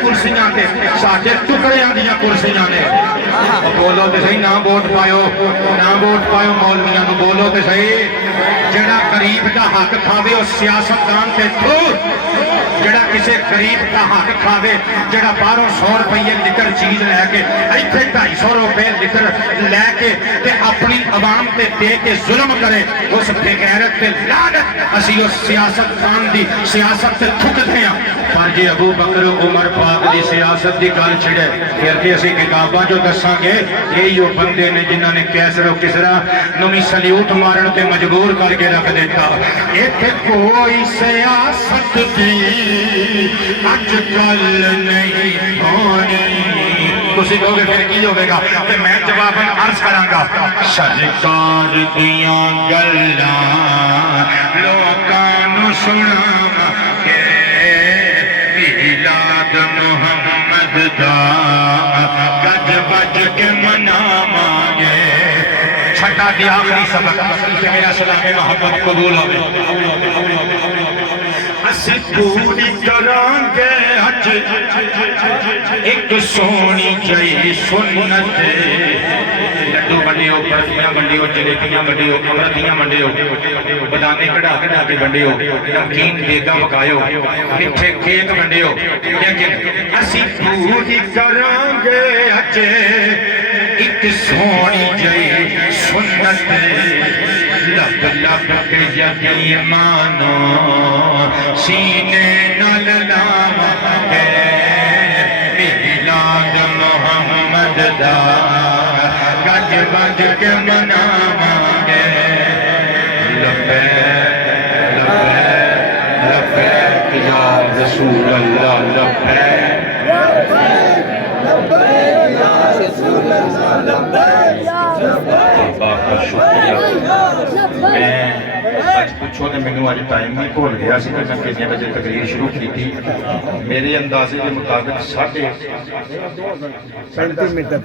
ਕੁਰਸੀਆਂ ਤੇ ਸਾਡੇ ਟੁਕੜਿਆਂ ਦੀਆਂ ਕੁਰਸੀਆਂ ਨੇ ਬੋਲੋ ਤੇ ਸਹੀ ਨਾ ਵੋਟ ਪਾਇਓ ਮੌਲਵੀਆਂ ਨੂੰ ਬੋਲੋ ਤੇ ਸਹੀ ਜਿਹੜਾ ਗਰੀਬ ਦਾ ਹੱਕ ਖਾਵੇ ਉਹ ਸਿਆਸਤਦਾਨ ਤੇ ਥੂ ਜਿਹੜਾ ਕਿਸੇ ਗਰੀਬ ਦਾ ਹੱਕ ਖਾਵੇ ਜਿਹੜਾ ਬਾਹਰੋਂ 100 ਰੁਪਏ ਲਿਕਰ ਚੀਜ਼ ਲੈ ਕੇ ਇੱਥੇ 250 ਰੁਪਏ ਲਿਕਰ ਲੈ ਕੇ ਤੇ ਆਪਣੀ ਆਵਾਮ ਤੇ ਦੇ ਕੇ ਜ਼ੁਲਮ ਕਰੇ ਉਸ ਬੇਗੈਰਤ ਤੇ ਲਾਨਤ ਅਸੀਂ ਉਸ ਸਿਆਸਤਦਾਨ ਦੀ ਸਿਆਸਤ ਤੇ ਥੁੱਕਦੇ ਹਾਂ ਪਰ ਜੇ ਅਬੂ ਬਕਰ ਉਮਰ ਪਾਕ ਦੀ ਸਿਆਸਤ ਦੀ ਗੱਲ ਛਿੜੇ ਫਿਰ ਤੇ ਅਸੀਂ ਕਿਤਾਬਾਂ 'ਚੋਂ ਦੱਸਾਂਗੇ ਇਹ ਉਹ ਬੰਦੇ ਨੇ ਜਿਨ੍ਹਾਂ ਨੇ ਕੈਸਰ ਉਹ ਕਿਸਰਾ ਨੂੰ ਵੀ ਸਲੂਟ ਮਾਰਨ ਤੇ ਮਜਬੂਰ ਕਰਕੇ ਰੱਖ ਦਿੱਤਾ ਇੱਥੇ ਕੋਈ ਸਿਆਸਤ ਦੀ ਅੱਜ ਕੱਲ ਨਹੀਂ ਹੋਣੀ ਤੁਸੀਂ ਕਹੋਗੇ ਫਿਰ ਕੀ ਹੋਵੇਗਾ ਤੇ ਮੈਂ ਜਵਾਬਨ ਅਰਜ਼ ਕਰਾਂਗਾ ਸਰਕਾਰ ਦੀਆਂ ਗੱਲਾਂ ਲੋਕਾਂ ਨੂੰ ਸੁਣਾਵਾਂਗੇ ਮਿਲਾਦ ਮੁਹੰਮਦ ਦਾ ਗੱਜ ਵੱਜ ਕੇ ਮਨਾਵਾਂਗੇ ਛੱਟਾ ਦੀ ਆਖਰੀ ਸਬਕ ਕਿ ਮੇਰਾ ਸਲਾਮੇ ਮੁਹੱਬਤ ਕਬੂਲ ਹੋਵੇ ਅਸੀਂ ਪੂਰੀ ਕਰਾਂਗੇ ਅੱਜ ਇੱਕ ਸੋਹਣੀ ਜਿਹੀ ਸੁਨਨਤ ਲੱਡੂ ਵੰਡਿਓ ਬਰਫੀਆਂ ਵੰਡਿਓ ਜਲੇਬੀਆਂ ਵੰਡਿਓ ਅਮਰਤੀਆਂ ਵੰਡਿਓ ਬਦਾਨੇ ਕਢਾ ਕੇ ਵੰਡਿਓ ਨਮਕੀਨ ਦੇਗਾ ਪਕਾਇਓ ਮਿੱਠੇ ਕੇਕ ਵੰਡਿਓ ਲੇਕਿਨ ਅਸੀਂ ਪੂਰੀ ਕਰਾਂਗੇ ਅੱਜ ਇੱਕ ਸੋਹਣੀ ਜਿਹੀ ਸੁਨਨਤ ਲੱਭ ਲੱਭ ਕੇ ਯਤੀਮਾਨੋ ਸੀਨੇ ਨਾਲ ਲਾਵਾਂਗੇ ਮਿਲਾਦ ਮੁਹੰਮਦ ਦਾ ਗੱਜ ਵੱਜ ਕੇ ਮਨਾਵਾਂਗੇ ਲੱਬੈਕ ਲੱਬੈਕ ਲੱਬੈਕ ਯਾ ਰਸੂਲ ਅੱਲਾਹ ਲੱਬੈਕ ਬਾਬਾ ਦਾ ਸ਼ੁਕਰੀਆ ਮੈਂ ਅੱਜ ਪੁੱਛੋ ਤੇ ਮੈਨੂੰ ਅੱਜ ਟਾਈਮ ਵੀ ਭੁੱਲ ਗਿਆ ਸੀ ਕਿ ਮੈਂ ਕਿੰਨੇ ਵਜੇ ਤਕਰੀਰ ਸ਼ੁਰੂ ਕੀਤੀ ਮੇਰੇ ਅੰਦਾਜ਼ੇ ਦੇ ਮੁਤਾਬਿਕ 35 ਮਿੰਟ ਤੱਕ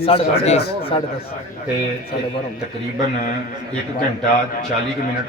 10:30 ਤੇ ਤਕਰੀਬਨ 1 ਘੰਟਾ 40 ਮਿੰਟ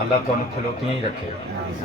ਅੱਲਾਹ ਤੁਹਾਨੂੰ ਖਲੋਤੀਆਂ ਹੀ ਰੱਖੇ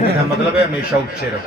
ਇਹਦਾ ਮਤਲਬ ਹੈ ਹਮੇਸ਼ਾ ਉੱਚੇ ਰਹੋ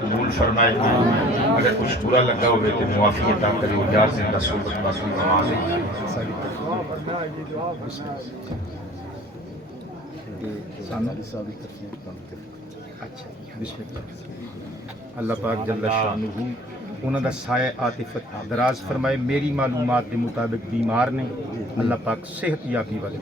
قبول فرمائے اگر کچھ برا لگا ہوئے تو معافی عطا کرے یار زندہ صحبت معصوم نماز اللہ پاک جل شانہ انہوں دا سایہ عاطفت دراز فرمائے میری معلومات کے مطابق بیمار نے اللہ پاک صحت یابی والے